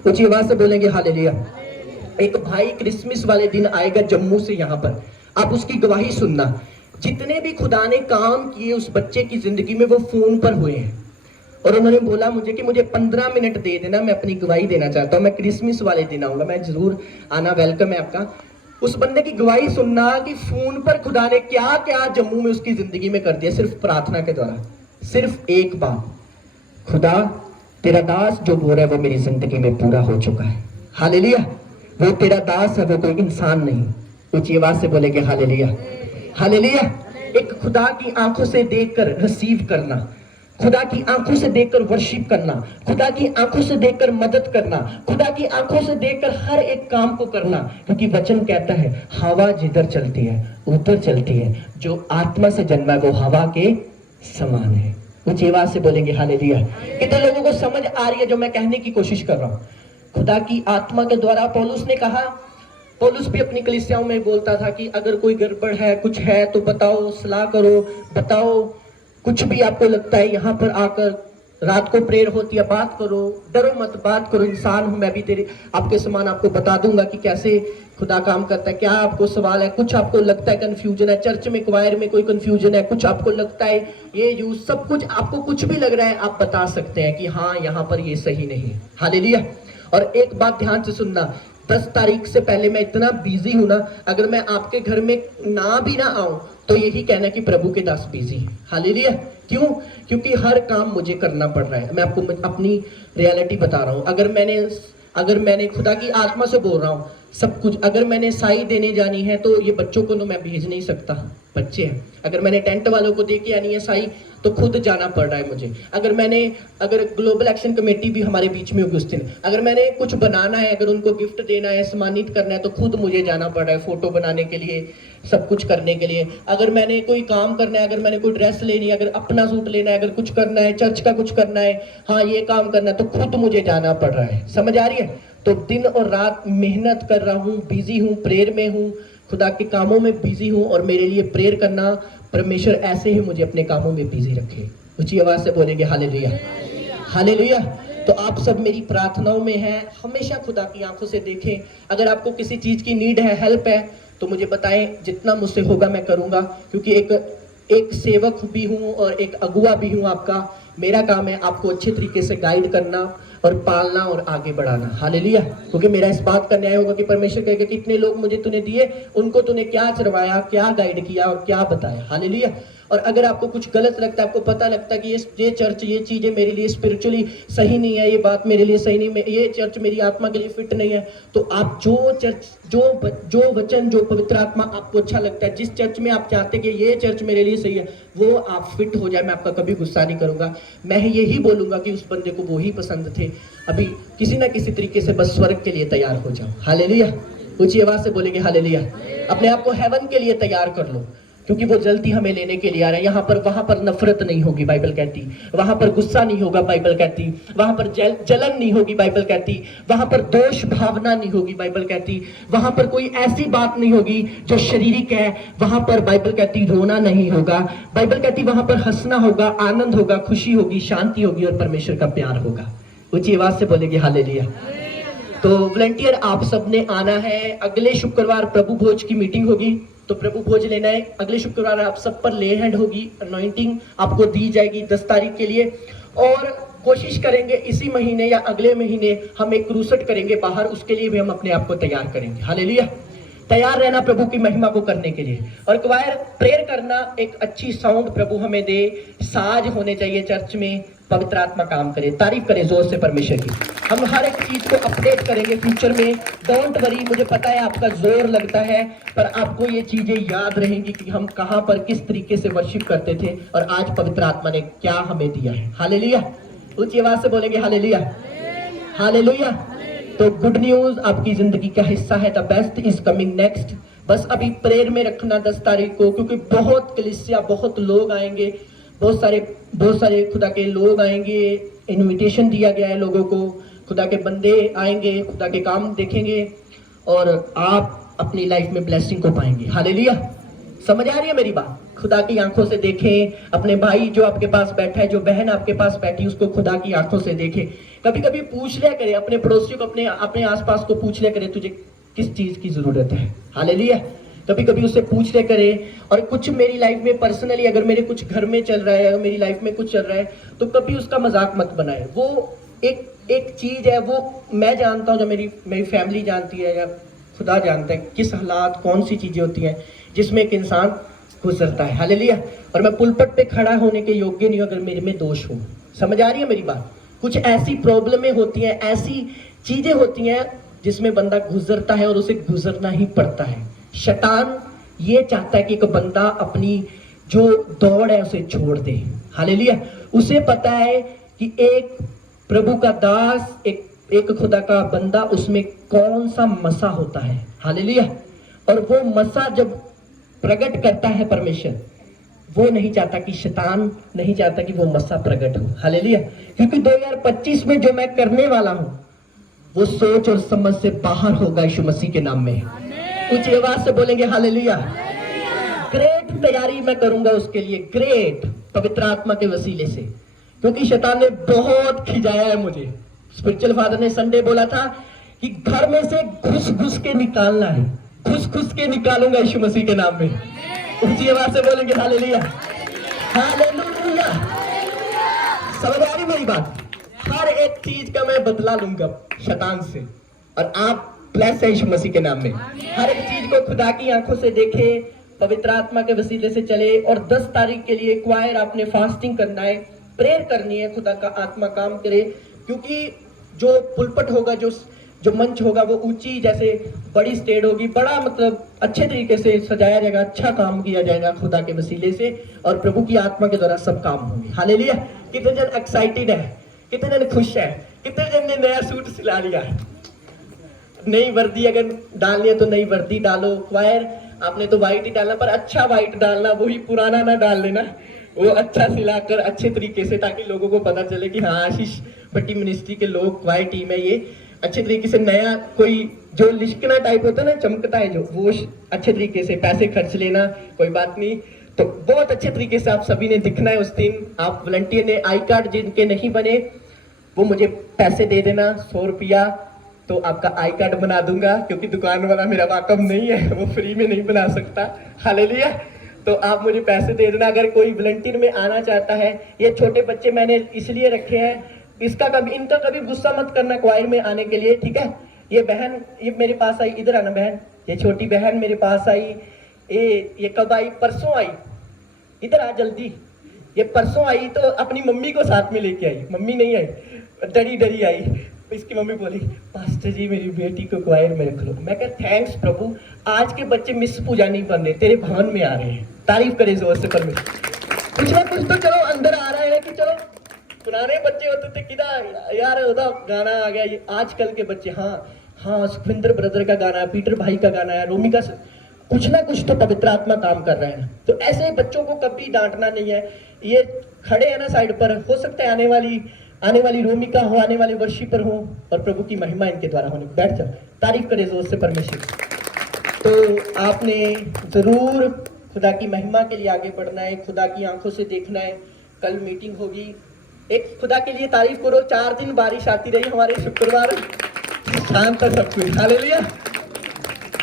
ऊंची आवाज से बोलेंगे हालेलुया। एक भाई क्रिसमस वाले दिन आएगा जम्मू से यहाँ पर, आप उसकी गवाही सुनना। जितने भी खुदा ने काम किए उस बच्चे की जिंदगी में, वो फोन पर हुए हैं। और उन्होंने बोला मुझे कि मुझे 15 मिनट दे देना, मैं अपनी गवाही देना चाहता हूँ, मैं क्रिसमस वाले दिन आऊंगा, मैं जरूर आना, वेलकम है आपका। उस बंदे की गवाही सुनना कि फोन पर खुदा ने क्या क्या जम्मू में उसकी जिंदगी में कर दिया, सिर्फ प्रार्थना के द्वारा। सिर्फ एक बात, खुदा तेरा दास जो बोल रहा है वो मेरी जिंदगी में पूरा हो चुका है। हालेलुया। वो तेरा दास है, वो कोई इंसान नहीं। ऊंची आवाज से बोलेंगे हालेलुया। हालेलुया। एक खुदा की आंखों से देखकर रिसीव करना, खुदा की आंखों से देखकर वर्शिप करना, खुदा की आंखों से देखकर मदद करना, खुदा की आंखों से देखकर हर एक काम को करना। क्योंकि वचन कहता है हवा जिधर चलती है उधर चलती है, जो आत्मा से जन्मा है वो हवा के समान है। ऊंची आवाज से बोलेंगे हालेलुया। कितने लोगों को समझ आ रही है जो मैं कहने की कोशिश कर रहा हूँ? खुदा की आत्मा के द्वारा पौलुस ने कहा, पौलुस भी अपनी कलीसियाओं में बोलता था कि अगर कोई गड़बड़ है, कुछ है तो बताओ, सलाह करो, बताओ, कुछ भी आपको लगता है यहाँ पर आकर, रात को प्रेयर होती है, बात करो, डरो मत, बात करो। इंसान हूं मैं भी, तेरे आपके समान आपको बता दूंगा कि कैसे खुदा काम करता है। क्या आपको सवाल है, कुछ आपको लगता है कंफ्यूजन है, चर्च में क्वायर में कोई कंफ्यूजन है, कुछ आपको लगता है ये यूज, सब कुछ आपको कुछ भी लग रहा है, आप बता सकते हैं कि हाँ यहाँ पर ये सही नहीं। हालेलुया। और एक बात ध्यान से सुनना, 10 तारीख से पहले मैं इतना बिजी हूं ना, अगर मैं आपके घर में ना भी ना आऊं तो यही कहना कि प्रभु के दास बिजी है। हालेलुया। क्यों? क्योंकि हर काम मुझे करना पड़ रहा है। मैं आपको अपनी रियलिटी बता रहा हूं। अगर मैंने खुदा की आत्मा से बोल रहा हूं सब कुछ, अगर मैंने साई देने जानी है तो ये बच्चों को तो मैं भेज नहीं सकता, बच्चे हैं। अगर मैंने टेंट वालों को दे के आनी है साई तो खुद जाना पड़ रहा है मुझे। अगर ग्लोबल एक्शन कमेटी भी हमारे बीच में होगी उस दिन, अगर मैंने कुछ बनाना है, अगर उनको गिफ्ट देना है, सम्मानित करना है, तो खुद मुझे जाना पड़ रहा है, फोटो बनाने के लिए, सब कुछ करने के लिए। अगर मैंने कोई काम करना है, अगर मैंने कोई ड्रेस लेनी है, अगर अपना सूट लेना है, अगर कुछ करना है, चर्च का कुछ करना है, हाँ ये काम करना है, तो खुद मुझे जाना पड़ रहा है। समझ आ रही है? तो दिन और रात मेहनत कर रहा हूँ, बिजी हूँ, प्रेयर में हूँ, खुदा के कामों में बिजी हूँ। और मेरे लिए प्रेयर करना, परमेश्वर ऐसे ही मुझे अपने कामों में बिजी रखे। ऊंची आवाज से बोलेंगे हालेलुया। हालेलुया। तो आप सब मेरी प्रार्थनाओं में हैं, हमेशा खुदा की आंखों से देखें। अगर आपको किसी चीज की नीड है, हेल्प है, तो मुझे बताएं, जितना मुझसे होगा मैं करूंगा। क्योंकि एक सेवक भी हूँ और एक अगुआ भी हूँ आपका। मेरा काम है आपको अच्छे तरीके से गाइड करना और पालना और आगे बढ़ाना। हालेलुया। क्योंकि मेरा इस बात का न्याय होगा कि परमेश्वर कहेगा कितने लोग मुझे तूने दिए, उनको तूने क्या चरवाया, क्या गाइड किया और क्या बताया। हालेलुया। और अगर आपको कुछ गलत लगता है, आपको पता लगता है कि ये चर्च, ये चीज़ें मेरे लिए स्पिरिचुअली सही नहीं है, ये बात मेरे लिए सही नहीं, ये चर्च मेरी आत्मा के लिए फिट नहीं है, तो आप जो चर्च, जो वचन, जो पवित्र आत्मा आपको अच्छा लगता है, जिस चर्च में आप चाहते हैं कि ये चर्च मेरे लिए सही है, वो आप फिट हो जाए। मैं आपका कभी गुस्सा नहीं करूंगा, मैं यही बोलूंगा कि उस बंदे को वो ही पसंद थे, अभी किसी ना किसी तरीके से बस स्वर्ग के लिए तैयार हो जाओ। हालेलुया। ऊंची आवाज से बोलेंगे हालेलुया। अपने आप को हेवन के लिए तैयार कर लो, क्योंकि वो जल्दी हमें लेने के लिए आ रहा है। यहाँ पर, वहां पर नफरत नहीं होगी, बाइबल कहती। वहां पर गुस्सा नहीं होगा, बाइबल कहती। वहां पर जलन नहीं होगी, बाइबल कहती। वहां पर दोष भावना नहीं होगी, बाइबल कहती। वहां पर कोई ऐसी बात नहीं होगी जो शारीरिक है। वहां पर बाइबल कहती रोना नहीं होगा, बाइबल कहती वहां पर हंसना होगा, आनंद होगा, खुशी होगी, शांति होगी और परमेश्वर का प्यार होगा। ऊंची आवाज से बोलेंगे हालेलुया। तो वॉलंटियर आप सबने आना है। अगले शुक्रवार प्रभु भोज की मीटिंग होगी, तो प्रभु भोज लेना है। अगले शुक्रवार आप सब पर ले हैंड होगी, अनॉइंटिंग आपको दी जाएगी 10 तारीख के लिए। और कोशिश करेंगे इसी महीने या अगले महीने हम एक क्रूसेड करेंगे बाहर, उसके लिए भी हम अपने आप को तैयार करेंगे। हालेलुया। तैयार रहना प्रभु की महिमा को करने के लिए। और क्वायर प्रेयर करना, एक अच्छी साउंड प्रभु हमें दे, साज होने चाहिए चर्च में, पवित्र आत्मा काम करे। तारीफ करें जोर से परमेश्वर की। हम हर एक चीज को अपडेट करेंगे फ्यूचर में। डोंट वरी, मुझे पता है आपका जोर लगता है, पर आपको ये चीजें याद रहेंगी कि हम कहां पर किस तरीके से वर्शिप करते थे और आज पवित्र आत्मा ने क्या हमें दिया है। हालेलुया। ऊंची आवाज से बोलेंगे हालेलुया। हालेलुया। तो गुड न्यूज आपकी जिंदगी का हिस्सा है। The best is coming next. बस अभी प्रेयर में रखना 10 तारीख को, क्योंकि बहुत कलीसिया, बहुत लोग आएंगे, बहुत सारे खुदा के लोग आएंगे। इनविटेशन दिया गया है लोगों को, खुदा के बंदे आएंगे, खुदा के काम देखेंगे और आप अपनी लाइफ में ब्लेसिंग को पाएंगे। हालेलुया। समझ आ रही है मेरी बात? खुदा की आंखों से देखें। अपने भाई जो आपके पास बैठा है, जो बहन आपके पास बैठी, उसको खुदा की आंखों से देखें। कभी कभी पूछ लिया करे अपने पड़ोसियों को, अपने आसपास को पूछ लिया करे, तुझे किस चीज की जरूरत है। हालेलुया। कभी कभी उससे पूछ लिया करे। और कुछ मेरी लाइफ में पर्सनली अगर मेरे कुछ घर में चल रहा है, अगर मेरी लाइफ में कुछ चल रहा है, तो कभी उसका मजाक मत बनाए। वो एक चीज है, वो मैं जानता हूँ, जो मेरी फैमिली जानती है या खुदा जानता है किस हालात, कौन सी चीजें होती हैं जिसमें एक इंसान गुजरता है। हालेलुया। और मैं पुलपट पे खड़ा होने के योग्य नहीं हूं अगर मेरे में दोष हो। समझ आ रही है मेरी बात? कुछ ऐसी प्रॉब्लमें होती हैं, ऐसी चीजें होती हैं जिसमें बंदा गुजरता है और उसे गुजरना ही पड़ता है। शैतान ये चाहता है कि एक बंदा अपनी जो दौड़ है उसे छोड़ दे। हालेलुया। उसे पता है कि एक प्रभु का दास, एक खुदा का बंदा, उसमें कौन सा मसा होता है। हालेलुया। और वो मसा जब प्रकट करता है परमेश्वर, वो नहीं चाहता कि शैतान नहीं चाहता कि वो मसा प्रकट हो। हालेलुया। क्योंकि 2025 में जो मैं करने वाला हूं वो सोच और समझ से बाहर होगा यीशु मसीह के नाम में। ऊंची आवाज से बोलेंगे हालेलुया। ग्रेट तैयारी मैं करूंगा उसके लिए, ग्रेट, पवित्र आत्मा के वसीले से। क्योंकि शैतान ने बहुत खिजाया है मुझे। स्पिरिचुअल फादर ने संडे बोला था कि घर में से घुस घुस के निकालना है, घुस घुस के निकालूंगा यीशु मसीह के नाम में। ऊंची आवाज से बोलेंगे हालेलुया। हालेलुया। समझ आ रही मेरी बात? हर एक चीज का मैं बदला लूंगा शैतान से, और आप ब्लेस है यीशु मसीह के नाम में। हर एक चीज को खुदा की आंखों से देखे, पवित्र आत्मा के वसीले से चले। और 10 तारीख के लिए क्वायर आपने फास्टिंग करना है, प्रेयर करनी है, खुदा का आत्मा काम करे। क्योंकि जो पुलपट होगा, जो मंच होगा, वो ऊंची जैसे बड़ी स्टेज होगी, बड़ा मतलब अच्छे तरीके से सजाया जाएगा, अच्छा काम किया जाएगा खुदा के वसीले से, और प्रभु की आत्मा के द्वारा सब काम होंगे। हालेलुया। कितने जन एक्साइटेड है, कितने जन खुश है, कितने जन ने नया सूट सिला लिया है। नई वर्दी अगर डालनी है तो नई वर्दी डालो। क्वायर आपने तो व्हाइट ही डालना, पर अच्छा व्हाइट डालना, वही पुराना ना डाल लेना, वो अच्छा सिलाकर अच्छे तरीके से, ताकि लोगों को पता चले कि हाँ आशीष भट्टी मिनिस्ट्री के लोग, क्वायर टीम है ये। अच्छे तरीके से नया कोई जो लिशकना टाइप होता है ना, चमकता है जो, वो अच्छे तरीके से पैसे खर्च लेना, कोई बात नहीं। तो बहुत अच्छे तरीके से आप सभी ने दिखना है उस दिन। आप वॉलंटियर ने आई कार्ड जिनके नहीं बने वो मुझे पैसे दे देना, 100 रुपया, तो आपका आई कार्ड बना दूंगा। क्योंकि दुकान वाला मेरा वाकफ नहीं है, वो फ्री में नहीं बना सकता। हालेलुया। तो आप मुझे पैसे दे देना अगर कोई वॉलंटियर में आना चाहता है। ये छोटे बच्चे मैंने इसलिए रखे हैं, इनका कभी गुस्सा मत करना क्वायर में आने के लिए, ठीक है। ये बहन ये मेरे पास आई, इधर आना बहन, ये छोटी बहन मेरे पास आई, ये कब आई, परसों आई। इधर आ जल्दी। ये परसों आई तो अपनी मम्मी को साथ में लेके आई, मम्मी नहीं आई, डरी डरी आई। इसकी मम्मी बोली पास्टर जी मेरी बेटी को क्वायर में रख लो। मैं कहा थैंक्स प्रभु, आज के बच्चे मिस पूजा नहीं बन रहे, तेरे भवन में आ रहे हैं। तारीफ करे जोर से परमेश्वर। कुछ ना कुछ तो चलो अंदर आ रहा है कि चलो पुराने बच्चे होते थे किदा यार उदा गाना आ गया, ये आजकल के बच्चे हाँ सुखविंदर ब्रदर का गाना है, पीटर भाई का गाना है, रोमी का, कुछ ना कुछ तो पवित्र आत्मा काम कर रहा है। तो ऐसे बच्चों को कभी डांटना नहीं है। ये खड़े हैं ना साइड पर, हो सकता है आने वाली रोमिका हो, आने वाले वर्शिपर हो और प्रभु की महिमा इनके द्वारा होने। बैठ जाओ, तारीफ करे जोर से परमेश्वर। तो आपने जरूर खुदा की महिमा के लिए आगे बढ़ना है, खुदा की आंखों से देखना है। कल मीटिंग होगी, एक खुदा के लिए तारीफ करो, 4 दिन बारिश आती रही हमारे, शुक्रवार शाम तक सब कुछ, हालेलुया।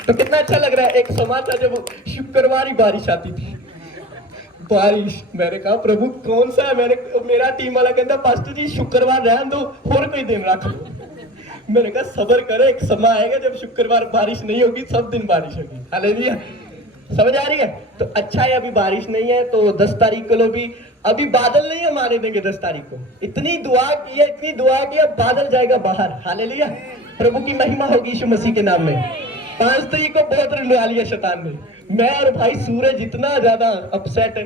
तो कितना अच्छा लग रहा है। एक समय था जब शुक्रवार ही बारिश आती थी, बारिश। मैंने कहा प्रभु कौन सा है, मेरा टीम वाला कहता पास्टर जी शुक्रवार रहने दो और कोई दिन रख लो। मैंने कहा सब्र करो, एक समय आएगा जब शुक्रवार बारिश नहीं होगी, सब दिन बारिश होगी, हालेलुया। समझ आ रही है? तो अच्छा है अभी बारिश नहीं है, तो 10 तारीख को भी अभी बादल नहीं हम आने देंगे। 10 तारीख को इतनी दुआ की अब बादल जाएगा बाहर, हालेलुया। प्रभु की महिमा होगी यीशु मसीह के नाम में। 5 तारीख को बहुत रुला लिया शैतान ने। मैं और भाई सूरज इतना ज्यादा अपसेट है,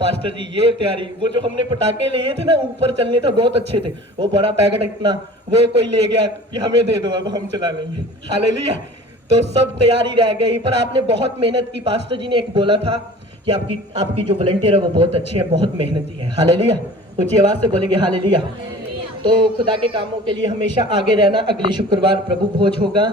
पास्टर जी ये तैयारी, वो जो हमने पटाखे लिए थे ना ऊपर चलने थे बहुत अच्छे थे, वो बड़ा पैकेट इतना वो कोई ले गया कि हमें दे दो अब हम चला लेंगे, हालेलुया। तो सब तैयारी रह गई, पर आपने बहुत मेहनत की। पास्टर जी ने एक बोला था कि आपकी जो वॉलंटियर है वो बहुत अच्छे हैं, बहुत मेहनती है, हालेलुया। ऊंची आवाज से बोलेंगे हालेलुया। तो खुदा के कामों के लिए हमेशा आगे रहना। अगले शुक्रवार प्रभु भोज होगा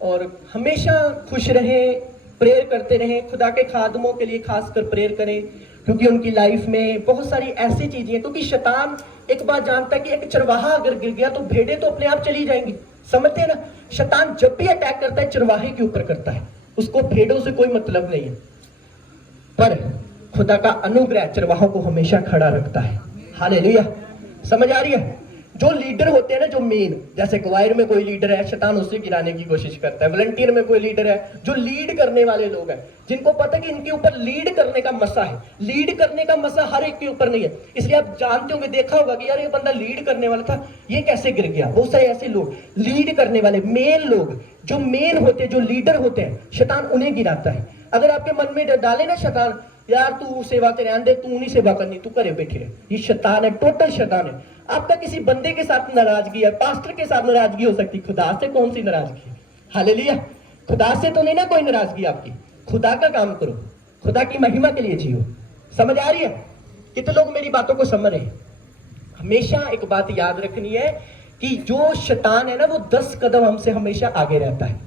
और हमेशा खुश रहें, प्रेयर करते रहें। खुदा के खादमों के लिए खासकर प्रेयर करें, क्योंकि उनकी लाइफ में बहुत सारी ऐसी चीजें हैं। क्योंकि शैतान एक बात जानता है कि एक चरवाहा अगर गिर गया तो भेड़ें तो अपने आप चली जाएंगी, समझते हैं ना। शैतान जब भी अटैक करता है चरवाहे के ऊपर करता है, उसको भेड़ों से कोई मतलब नहीं है। पर खुदा का अनुग्रह चरवाहों को हमेशा खड़ा रखता है, हालेलुया। समझ आ रही है? जो लीडर होते हैं ना, जो मेन, जैसे क्वायर में कोई लीडर है, शैतान उससे गिराने की कोशिश करता है। वॉलंटियर में कोई लीडर है, जो लीड करने वाले लोग हैं, जिनको पता है कि इनके ऊपर लीड करने का मसा है। लीड करने का मसा हर एक के ऊपर नहीं है, इसलिए आप जानते होंगे, देखा होगा कि यार ये बंदा लीड करने वाला था, ये कैसे गिर गया। बहुत सारे ऐसे लोग लीड करने वाले मेन लोग, जो मेन होते हैं, जो लीडर होते हैं, शैतान उन्हें गिराता है। अगर आपके मन में डाले ना शैतान यार तू सेवा ते रहने दे, तू नहीं सेवा करनी, तू घरे बैठे रहे, ये शैतान है, टोटल शैतान है। आपका किसी बंदे के साथ नाराजगी है, पास्टर के साथ नाराजगी हो सकती, खुदा से कौन सी नाराजगी है, हालेलुया। खुदा से तो नहीं ना कोई नाराजगी आपकी। खुदा का काम करो, खुदा की महिमा के लिए जियो। समझ आ रही है? कितने लोग मेरी बातों को समझ रहे हैं? हमेशा एक बात याद रखनी है कि जो शैतान है ना, वो 10 कदम हमसे हमेशा आगे रहता है।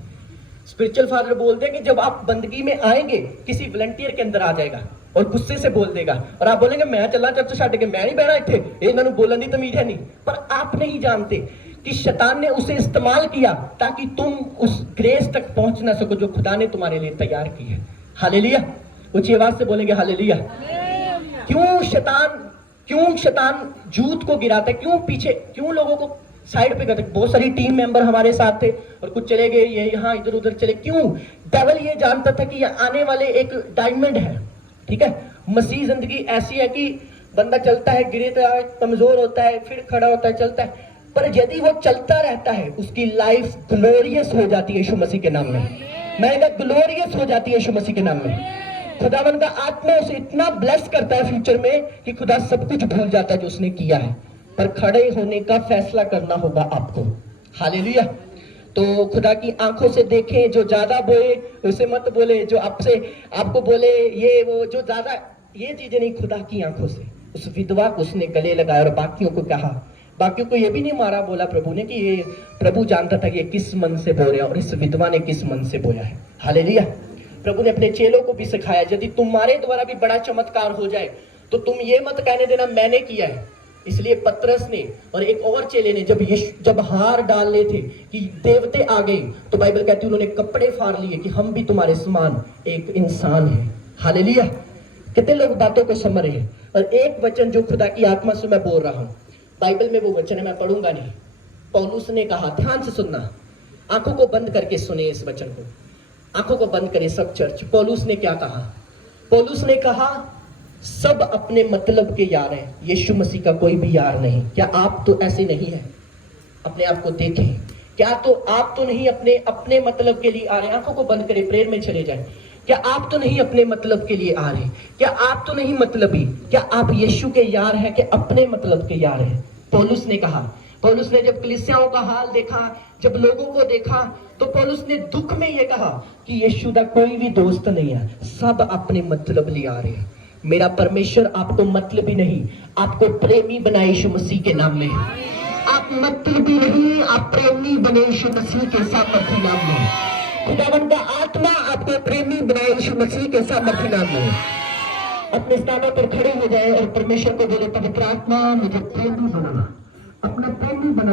स्पिरिचुअल फादर बोलते हैं कि जब आप बंदगी में आएंगे, किसी वॉलंटियर के अंदर आ जाएगा और गुस्से से बोल देगा, और आप बोलेंगे मैं चला चर्च छड़ के, मैं नहीं बहना इतने, इन्होंने बोलने की तमीज है नहीं। पर आप नहीं जानते कि शैतान ने उसे इस्तेमाल किया ताकि तुम उस ग्रेस तक पहुंच ना सको जो खुदा ने तुम्हारे लिए तैयार की है, हालेलुया। ऊंची आवाज से बोलेंगे हालेलुया। क्यों शैतान जूत को गिराता है, क्यों लोगों को साइड पे करते। बहुत सारी टीम मेंबर हमारे साथ थे और कुछ चले गए, ये यहाँ इधर उधर चले। क्यों? डेविल ये जानता था कि ये आने वाले एक डायमंड है, ठीक है। मसीह जिंदगी ऐसी है कि बंदा चलता है, गिरता है, कमजोर होता है, फिर खड़ा होता है, चलता है, पर यदि वो चलता रहता है उसकी लाइफ ग्लोरियस हो जाती है यीशु मसीह के नाम में। मैं कहा ग्लोरियस हो जाती है यीशु मसीह के नाम में। खुदावन का आत्मा उसे इतना ब्लेस करता है फ्यूचर में कि खुदा सब कुछ भूल जाता है जो उसने किया है। पर खड़े होने का फैसला करना होगा आपको, हालेलुया। तो खुदा की आंखों से देखें, जो ज्यादा बोले उसे मत बोले, जो आपको बोले ये वो, जो ज्यादा ये चीजें नहीं। खुदा की आंखों से उस विधवा को उसने गले लगाया और बाकियों को कहा, बाकियों को ये भी नहीं मारा बोला प्रभु ने कि ये प्रभु जानता था कि ये किस मन से बोल रहा है और इस विधवा ने किस मन से बोला है, हालेलुया। प्रभु ने अपने चेलों को भी सिखाया, यदि तुम्हारे द्वारा भी बड़ा चमत्कार हो जाए तो तुम ये मत कहने देना मैंने किया है। इसलिए पतरस ने और एक और चेले ने जब हार डालने थे कि देवते आ गए, तो बाइबल कहती है उन्होंने कपड़े फाड़ लिए कि हम भी तुम्हारे समान एक इंसान हैं, हालेलुया। कितने लोग बातों को समझ रहे हैं? और एक वचन जो खुदा की आत्मा से मैं बोल रहा हूं, बाइबल में वो वचन है, मैं पढ़ूंगा नहीं। पौलुस ने कहा, ध्यान से सुनना, आंखों को बंद करके सुने इस वचन को, आंखों को बंद करे सब चर्च। पौलुस ने क्या कहा? पौलुस ने कहा सब अपने मतलब के यार हैं, यीशु मसीह का कोई भी यार नहीं। क्या आप तो ऐसे नहीं है? अपने आप को देखें। क्या तो आप तो नहीं अपने अपने मतलब के लिए आ रहे हैं? आंखों को बंद करें, प्रेयर में चले जाएं। क्या आप तो नहीं अपने मतलब के लिए आ रहे हैं? क्या आप तो नहीं मतलबी? क्या आप यीशु के यार हैं कि अपने मतलब के यार हैं? पौलुस ने कहा, पौलुस ने जब कलीसियाओं का हाल देखा, जब लोगों को देखा, तो पौलुस ने दुख में यह कहा कि यीशु का कोई भी दोस्त नहीं है, सब अपने मतलब लिए आ रहे हैं। मेरा परमेश्वर आपको मतलबी नहीं, आपको प्रेमी बनाए यीशु मसीह के नाम में। आप मतलबी नहीं, आप प्रेमी बने यीशु मसीह के सामर्थ्य नाम में। खुदावंद का आत्मा आपको प्रेमी बनाए यीशु मसीह के सामर्थ्य नाम में। अपने स्थानों पर खड़े हो जाए और परमेश्वर को बोले, पवित्र आत्मा मुझे प्रेमी बना, अपना प्रेमी बना।